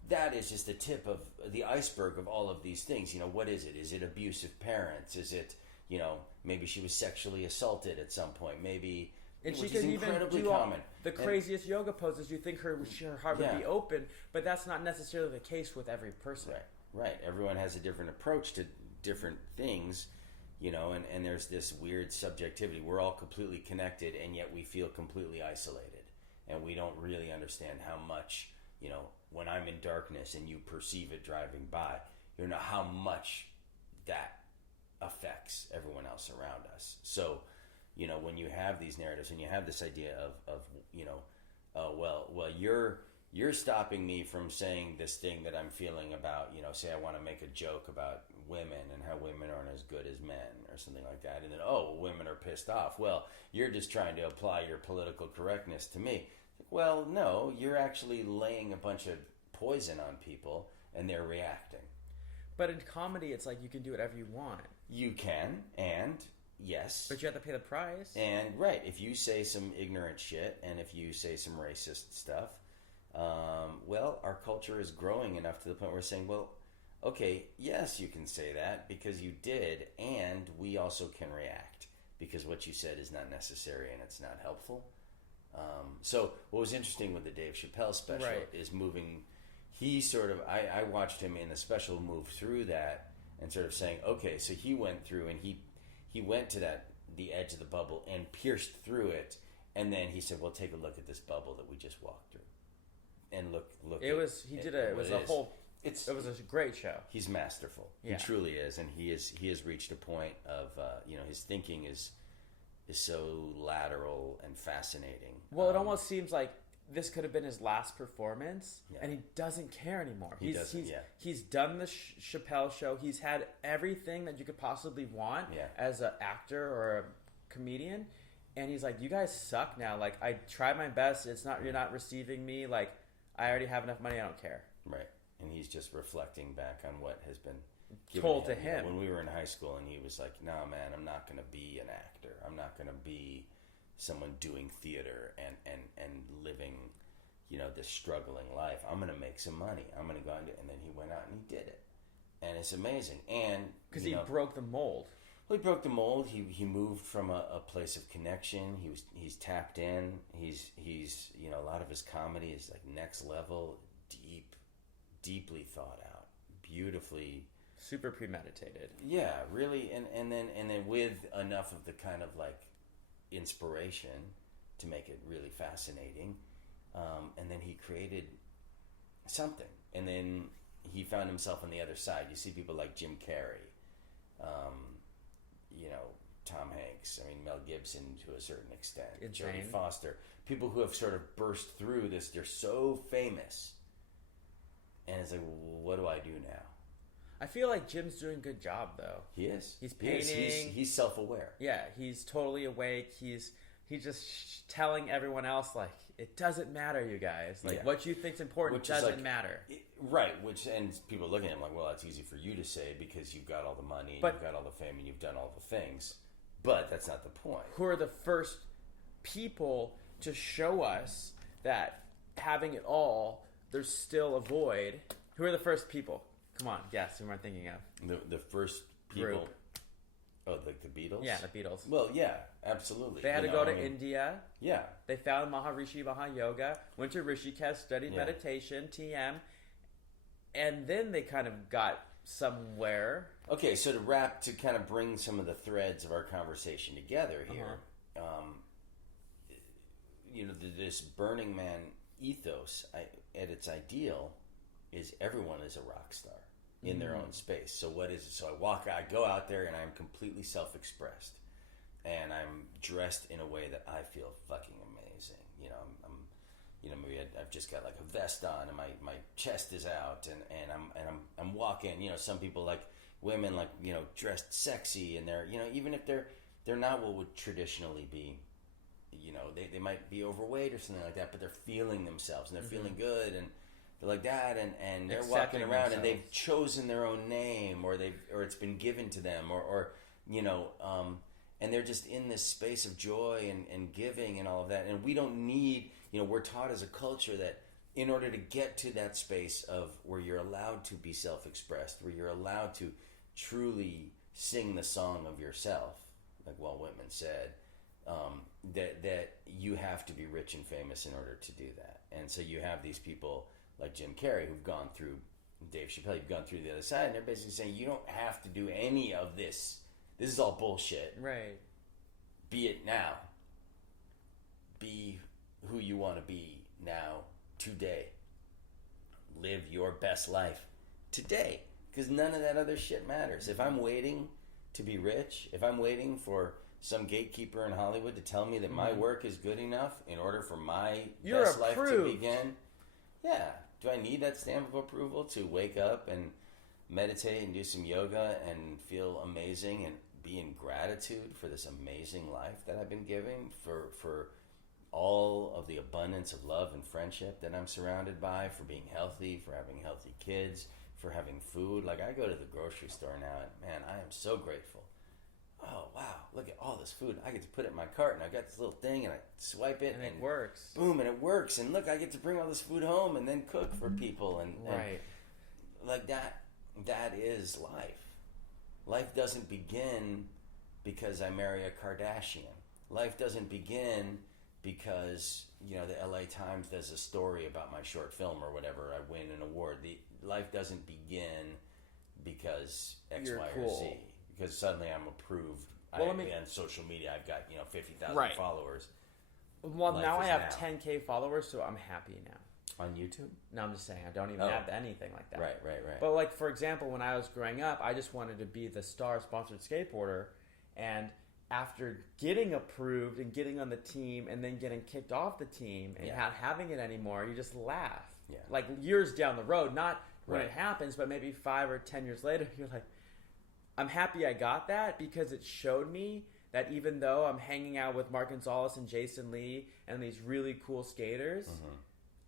that is just the tip of the iceberg of all of these things. What is it? Is it abusive parents? Is it, maybe she was sexually assaulted at some point? Maybe... And she can even do the craziest yoga poses. You think her heart would be open, but that's not necessarily the case with every person. Right. Everyone has a different approach to different things, and there's this weird subjectivity. We're all completely connected, and yet we feel completely isolated. And we don't really understand how much, when I'm in darkness and you perceive it driving by, how much that affects everyone else around us. So... when you have these narratives and you have this idea of you're stopping me from saying this thing that I'm feeling about, say I want to make a joke about women and how women aren't as good as men or something like that. And then, women are pissed off. Well, you're just trying to apply your political correctness to me. Well, no, you're actually laying a bunch of poison on people and they're reacting. But in comedy, it's like you can do whatever you want. You can, and... Yes. But you have to pay the price. And, right, if you say some ignorant shit and if you say some racist stuff, our culture is growing enough to the point where we're saying, well, okay, yes, you can say that because you did, and we also can react because what you said is not necessary and it's not helpful. So what was interesting with the Dave Chappelle special is moving, he sort of, I watched him in the special move through that and sort of saying, okay, so he went through and he went to the edge of the bubble and pierced through it, and then he said, well, take a look at this bubble that we just walked through. And look. It was a great show. He's masterful. Yeah. He truly is, and he has reached a point of, his thinking is is so lateral and fascinating. Well, it almost seems like this could have been his last performance, and he doesn't care anymore. He's done the Chappelle show. He's had everything that you could possibly want as an actor or a comedian, and he's like, "You guys suck now. Like, I tried my best. You're not receiving me. Like, I already have enough money. I don't care." Right, and he's just reflecting back on what has been told to him. When we were in high school, and he was like, "No, man, I'm not going to be an actor. I'm not going to be someone doing theater and living, this struggling life. I'm going to make some money. I'm going to go out and then he went out and he did it. And it's amazing. And because he broke the mold. Well, he broke the mold. He moved from a place of connection. He's tapped in. He's a lot of his comedy is like next level, deeply thought out, beautifully, super premeditated. Yeah, really. And then with enough of the kind of like inspiration to make it really fascinating, and then he created something, and then he found himself on the other side. You see people like Jim Carrey, Tom Hanks, Mel Gibson to a certain extent, Jodie Foster, people who have sort of burst through this. They're so famous, and it's like, well, what do I do now? I feel like Jim's doing a good job, though. He is. He's painting. He's self-aware. Yeah, he's totally awake. He's just telling everyone else, like, it doesn't matter, you guys. Like, what you think's important doesn't matter. Right, and people looking at him like, well, that's easy for you to say because you've got all the money, and you've got all the fame, and you've done all the things. But that's not the point. Who are the first people to show us that having it all, there's still a void? Who are the first people? Come on, guess who am I thinking of? The first people. Group. Oh, like the Beatles? Yeah, the Beatles. Well, yeah, absolutely. They had to go to India. Yeah. They found Maharishi Mahayoga, went to Rishikesh, studied meditation, TM, and then they kind of got somewhere. Okay, so to kind of bring some of the threads of our conversation together here, this Burning Man ethos, at its ideal, is everyone is a rock star in their own space. So what is it? So I go out there and I'm completely self-expressed, and I'm dressed in a way that I feel fucking amazing. Maybe I've just got like a vest on and my chest is out, and I'm walking. Some people like women like dressed sexy, and they're even if they're not what would traditionally be, they might be overweight or something like that, but they're feeling themselves and they're feeling good, and they're like that, and they're walking around and they've chosen their own name, or it's been given to them, or and they're just in this space of joy and giving and all of that. And we don't need, we're taught as a culture that in order to get to that space of where you're allowed to be self-expressed, where you're allowed to truly sing the song of yourself, like Walt Whitman said, that you have to be rich and famous in order to do that. And so you have these people like Jim Carrey who've gone through, Dave Chappelle, who've gone through the other side, and they're basically saying you don't have to do any of this. This is all bullshit. Right. Be it now. Be who you want to be now, today. Live your best life today, because none of that other shit matters. If I'm waiting to be rich, if I'm waiting for some gatekeeper in Hollywood to tell me that my work is good enough in order for my best life to begin, yeah. Do I need that stamp of approval to wake up and meditate and do some yoga and feel amazing and be in gratitude for this amazing life that I've been given, for all of the abundance of love and friendship that I'm surrounded by, for being healthy, for having healthy kids, for having food? Like, I go to the grocery store now and, man, I am so grateful. Oh, wow, look at all this food. I get to put it in my cart, and I got this little thing, and I swipe it, and it works. Boom, and it works. And look, I get to bring all this food home and then cook for people. And like that is life. Life doesn't begin because I marry a Kardashian. Life doesn't begin because, the LA Times does a story about my short film or whatever, I win an award. Life doesn't begin because X, You're Y, cool. or Z. Because suddenly I'm approved. On social media, I've got 50,000 followers. Well, now I have 10K followers, so I'm happy now. On YouTube? No, I'm just saying I don't even have anything like that. Right. But like, for example, when I was growing up, I just wanted to be the star-sponsored skateboarder, and after getting approved and getting on the team and then getting kicked off the team and not having it anymore, you just laugh. Yeah. Like years down the road, not when Right. it happens, but maybe 5 or 10 years later, you're like, I'm happy I got that because it showed me that even though I'm hanging out with Mark Gonzalez and Jason Lee and these really cool skaters,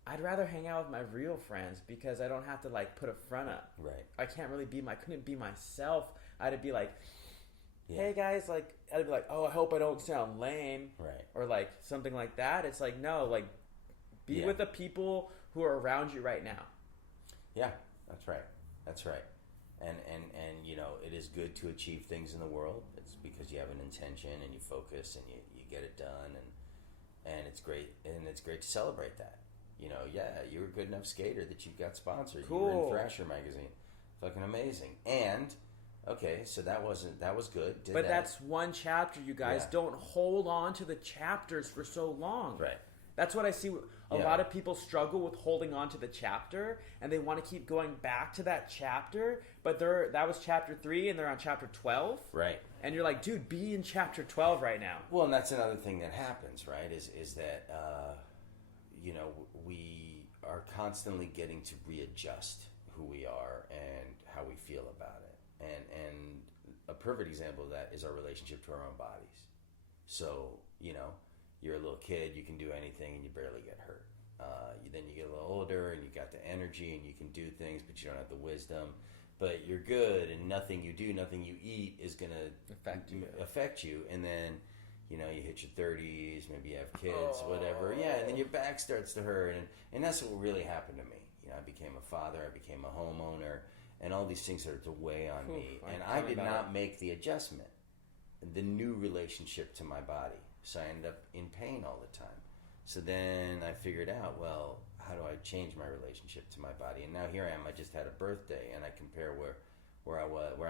I'd rather hang out with my real friends because I don't have to like put a front up. Right. I couldn't be myself. I'd be like, hey guys, like, I'd be like, oh, I hope I don't sound lame. Right. Or like something like that. It's like, no, like, be with the people who are around you right now. Yeah, that's right. That's right. And you know, it is good to achieve things in the world. It's because you have an intention and you focus and you get it done, and it's great, and it's great to celebrate that. You know, you're a good enough skater that you got sponsored. Cool. You were in Thrasher magazine. Fucking amazing. And okay, so that was good. That's one chapter, you guys. Yeah. Don't hold on to the chapters for so long. Right. That's what I see. A lot of people struggle with holding on to the chapter, and they want to keep going back to that chapter. But that was chapter 3, and they're on chapter 12. Right. And you're like, dude, be in chapter 12 right now. Well, and that's another thing that happens, right? Is that you know, we are constantly getting to readjust who we are and how we feel about it. And a perfect example of that is our relationship to our own bodies. So, you know, you're a little kid, you can do anything and you barely get hurt. Then you get a little older and you got the energy and you can do things, but you don't have the wisdom. But you're good, and nothing you do, nothing you eat is going to affect you. And then, you know, you hit your 30s, maybe you have kids, whatever. Yeah, and then your back starts to hurt. And that's what really happened to me. You know, I became a father, I became a homeowner, and all these things started to weigh on me. And I did not make the adjustment, the new relationship to my body. So I ended up in pain all the time. So then I figured out, well, how do I change my relationship to my body? And now here I am. I just had a birthday, and I compare where I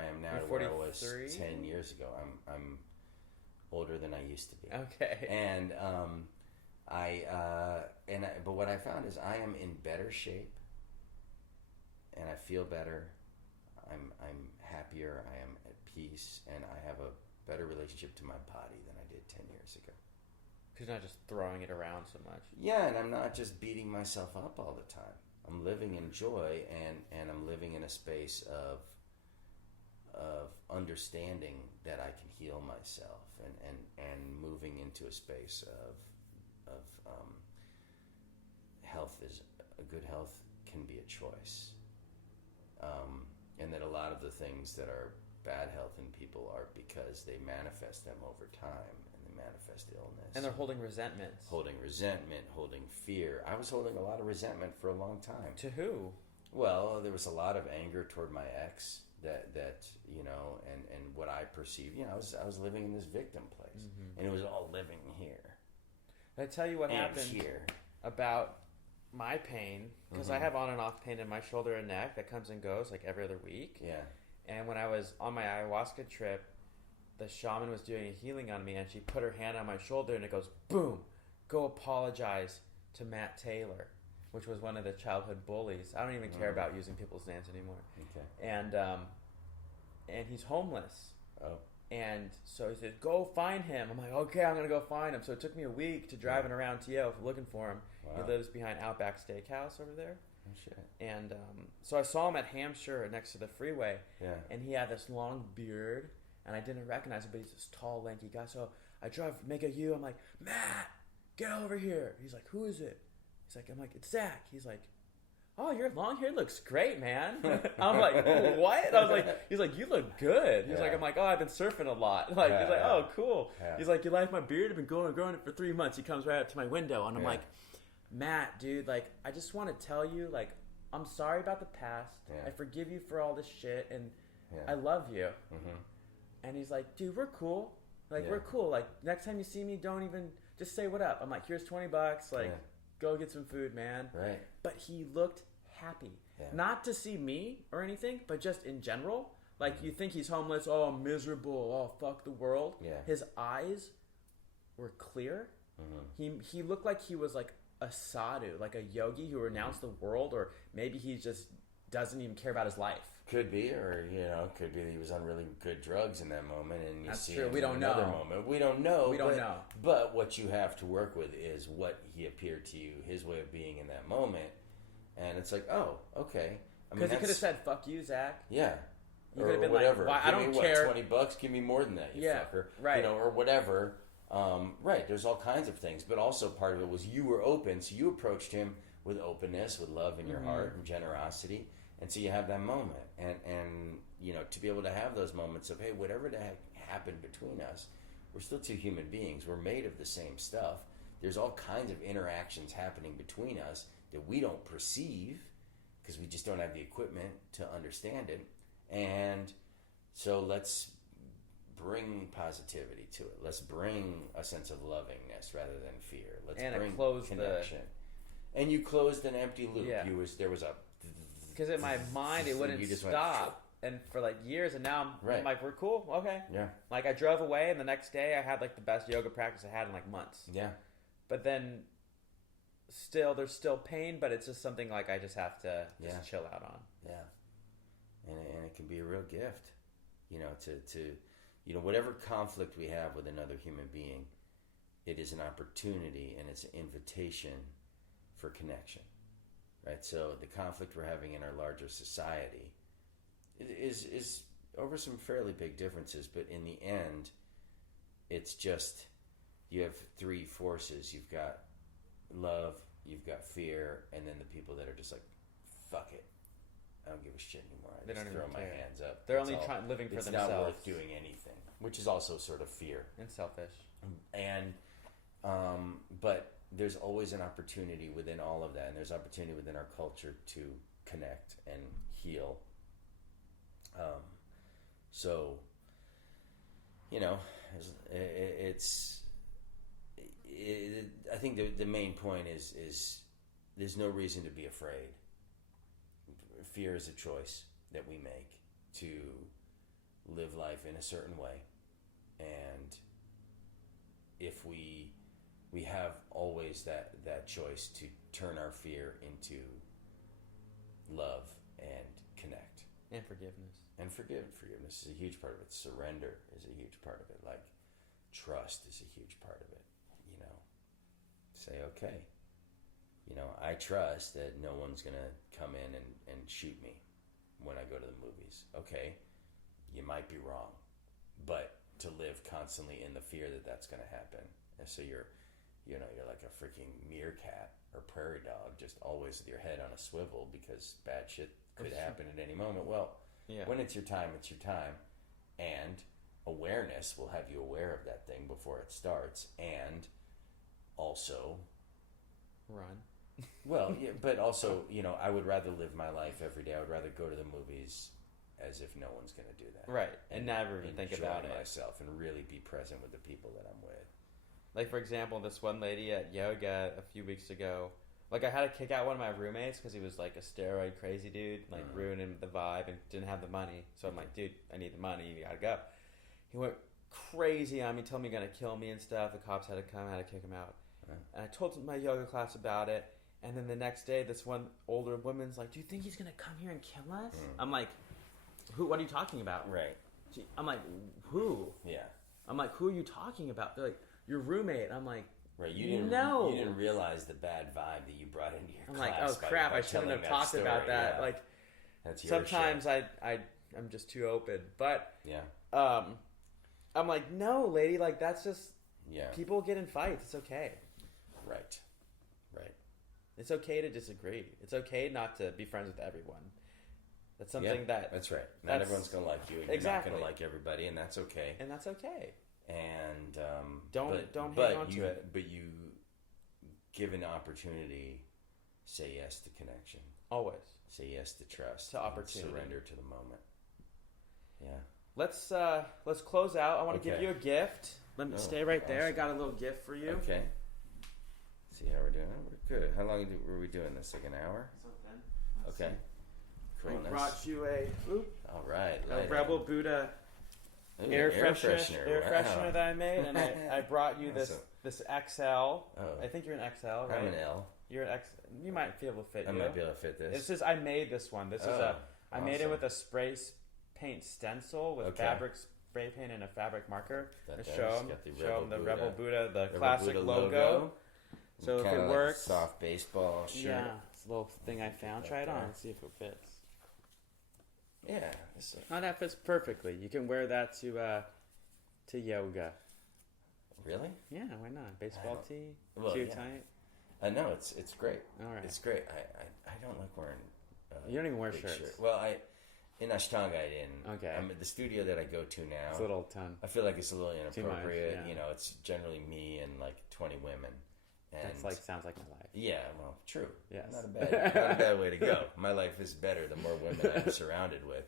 am now to where I was 10 years ago. I'm older than I used to be. Okay. And but what I found is I am in better shape, and I feel better. I'm happier. I am at peace, and I have a better relationship to my body than I did 10 years ago. Because you're not just throwing it around so much. Yeah, and I'm not just beating myself up all the time. I'm living in joy, and I'm living in a space of understanding that I can heal myself, and moving into a space of health is a good health can be a choice, and that a lot of the things that are bad health in people are because they manifest them over time, and they manifest illness, and they're holding resentments, holding fear. I was holding a lot of resentment for a long time. To who? Well, there was a lot of anger toward my ex that you know, and what I perceived. You know, I was living in this victim place, and it was all living here. Did I tell you what happened here about my pain? Because I have on and off pain in my shoulder and neck that comes and goes like every other week. Yeah. And when I was on my ayahuasca trip, the shaman was doing a healing on me, and she put her hand on my shoulder, and it goes, boom, go apologize to Matt Taylor, which was one of the childhood bullies. I don't even care about using people's names anymore. Okay. And he's homeless. Oh. And so he said, go find him. I'm like, okay, I'm going to go find him. So it took me a week to driving around TO looking for him. Wow. He lives behind Outback Steakhouse over there. Oh, shit. And so I saw him at Hampshire next to the freeway. Yeah. And he had this long beard, and I didn't recognize him, but he's this tall, lanky guy. So I drive, make a U. I'm like, Matt, get over here. He's like, who is it? I'm like, it's Zach. He's like, oh, your long hair looks great, man. I'm like, what? I was like, he's like, you look good. He's like, I'm like, oh, I've been surfing a lot. He's like, oh, cool. Yeah. He's like, you like my beard? I've been growing it for 3 months. He comes right up to my window, and I'm like, Matt, dude, like, I just want to tell you, like, I'm sorry about the past. I forgive you for all this shit, and I love you. And he's like, dude, we're cool. Like, we're cool. Like, next time you see me, don't even, just say what up. I'm like, here's $20. Like, go get some food, man. Right. But he looked happy. Not to see me or anything, but just in general. Like, you think he's homeless, oh, I'm miserable, oh, fuck the world. His eyes were clear. He looked like he was like a sadhu, like a yogi who renounced the world, or maybe he's just doesn't even care about his life. Could be, or could be that he was on really good drugs in that moment, and you That's see true. him We in don't another know. moment. We don't know. We don't know. But what you have to work with is what he appeared to you, his way of being in that moment, and it's like, oh, okay. Because he could have said, "Fuck you, Zach." Yeah. You or could have been whatever. like, "I don't care." $20, give me more than that, you fucker. Right. Or whatever. Right. There's all kinds of things, but also part of it was you were open, so you approached him with openness, with love in your heart and generosity, and so you have that moment, and to be able to have those moments of, hey, whatever the heck happened between us, we're still two human beings. We're made of the same stuff. There's all kinds of interactions happening between us that we don't perceive because we just don't have the equipment to understand it. And so let's bring positivity to it. Let's bring a sense of lovingness rather than fear. Let's bring connection. And you closed an empty loop. Yeah. There was a... Because in my mind, it wouldn't stop. And for like years, and now I'm like, we're cool? Okay. Yeah. Like I drove away, and the next day I had like the best yoga practice I had in like months. Yeah. But then there's still pain, but it's just something like I just have to just chill out on. Yeah. And it can be a real gift, to whatever conflict we have with another human being, it is an opportunity and it's an invitation for connection, right? So the conflict we're having in our larger society is over some fairly big differences, but in the end, it's just, you have three forces. You've got love, you've got fear, and then the people that are just like, fuck it. I don't give a shit anymore. I just throw my hands up. They're only living for themselves. It's not worth doing anything, which is also sort of fear. And selfish. And, but there's always an opportunity within all of that, and there's opportunity within our culture to connect and heal. So, I think the main point is there's no reason to be afraid. Fear is a choice that we make to live life in a certain way, and if we have always that choice to turn our fear into love and connect and forgiveness. And forgiveness is a huge part of it. Surrender is a huge part of it. Like trust is a huge part of it. Say, okay, I trust that no one's going to come in and shoot me when I go to the movies. Okay, you might be wrong, but to live constantly in the fear that that's going to happen. And so you're like a freaking meerkat or prairie dog, just always with your head on a swivel because bad shit could happen at any moment. Well, when it's your time, it's your time. And awareness will have you aware of that thing before it starts. And also... run. Well, yeah, but also, I would rather live my life every day. I would rather go to the movies as if no one's going to do that. Right. And never even think about it. Myself and really be present with the people that I'm with. Like, for example, this one lady at yoga a few weeks ago, like, I had to kick out one of my roommates because he was, like, a steroid crazy dude, like, ruining the vibe and didn't have the money. So I'm like, dude, I need the money. You got to go. He went crazy on me, told me he was going to kill me and stuff. The cops had to come, I had to kick him out. And I told my yoga class about it. And then the next day, this one older woman's like, do you think he's going to come here and kill us? I'm like, who? What are you talking about? Right. I'm like, who? Yeah. I'm like, who are you talking about? They're like, your roommate. I'm like, right. You didn't realize the bad vibe that you brought into your class. I'm like, oh crap! I shouldn't have talked about that. Yeah. Like, that's your sometimes shit. I'm just too open. But yeah. I'm like, no, lady. Like, that's just people get in fights. It's okay. Right. It's okay to disagree. It's okay not to be friends with everyone. That's something that's right. Not everyone's going to like you. And exactly. You're not going to like everybody, and that's okay. And that's okay. And don't hang on to it. But you give an opportunity. Say yes to connection. Always. Say yes to trust. To opportunity. Surrender to the moment. Yeah. Let's close out. I want to give you a gift. Let me stay right there. I got a little gift for you. Okay. See how we're doing. We're good. How long were we doing this? Like an hour? Something. Okay. Cool. I brought you all right. A Rebel Buddha air freshener that I made, and I brought you this XL. Oh. I think you're an XL, right? I'm an L. You're you might be able to fit. I might be able to fit this. This is I made this one. This is I made it with a spray paint stencil with fabric spray paint and a fabric marker. Show them the Rebel Budda, the classic Buddha logo. So if it works, soft baseball shirt. Yeah, it's a little thing I found. Try it on and see if it fits. Yeah, that fits perfectly. You can wear that to yoga. Really? Yeah, why not? Baseball tee, tight. No, it's great. All right, it's great. I don't like wearing. You don't even wear shirts. Shirt. Well, in Ashtanga I didn't. Okay. I'm at the studio that I go to now. It's a little ton. I feel like it's a little inappropriate. Much, yeah. You know, it's generally me and like 20 women. And that's sounds like my life. Yeah, well, true. Yes. Not a bad way to go. My life is better the more women I'm surrounded with.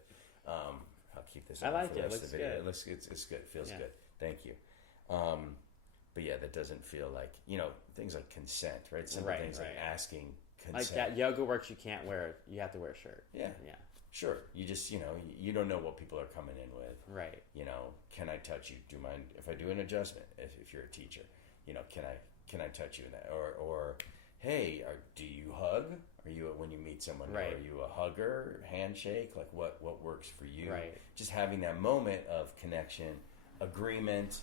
I'll keep this on for the rest of the video. It looks good. It's good. Feels good. Thank you. But yeah, that doesn't feel like, things like consent, right? Simple things like asking consent. Like that yoga works, you can't wear, you have to wear a shirt. Yeah. Yeah. Sure. You just, you don't know what people are coming in with. Right. Can I touch you? Do you mind if I do an adjustment? If you're a teacher, can I touch you in that? Or hey, do you hug? Are you, when you meet someone, are you a hugger, handshake? Like what works for you? Right. Just having that moment of connection, agreement.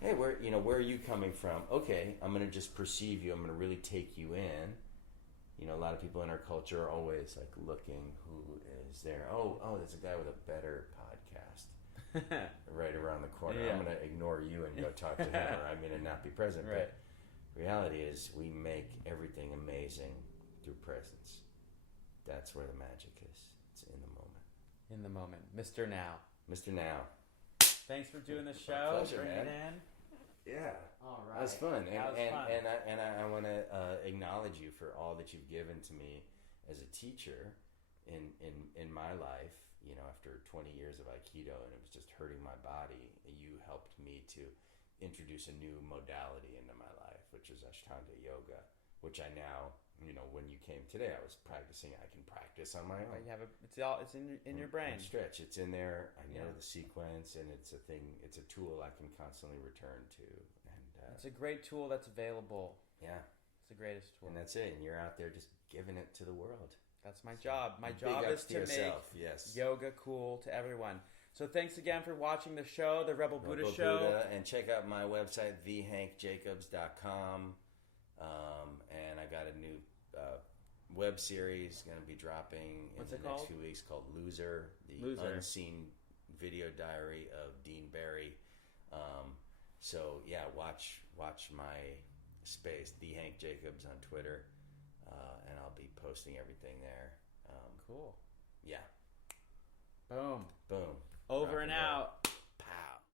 Hey, where are you coming from? Okay, I'm going to just perceive you. I'm going to really take you in. A lot of people in our culture are always like looking who is there. Oh, there's a guy with a better podcast right around the corner. Yeah. I'm going to ignore you and go talk to him, or I'm going to not be present. Right. But reality is we make everything amazing through presence. That's where the magic is. It's in the moment. In the moment. Mr. Now. Mr. Now. Thanks for doing the show. Pleasure, Bring man. it in. Yeah. All right. That was fun. fun. And I want to acknowledge you for all that you've given to me as a teacher in my life. After 20 years of Aikido, and it was just hurting my body, you helped me to introduce a new modality into my life, which is Ashtanga yoga, which I now, when you came today, I was practicing. I can practice on my own. You have it's in your brain. Stretch. It's in there. I know the sequence, and it's a thing. It's a tool I can constantly return to. And it's a great tool that's available. Yeah, it's the greatest tool. And that's it. And you're out there just giving it to the world. That's my job. My job is to make yoga cool to everyone. So thanks again for watching the show, the Rebel Budda Show. And check out my website, thehankjacobs.com. And I got a new web series going to be dropping in the next few weeks called Loser, the unseen video diary of Dean Barry. So yeah, watch my space, The Hank Jacobs on Twitter. And I'll be posting everything there. Cool. Yeah. Boom. Boom. Over and out.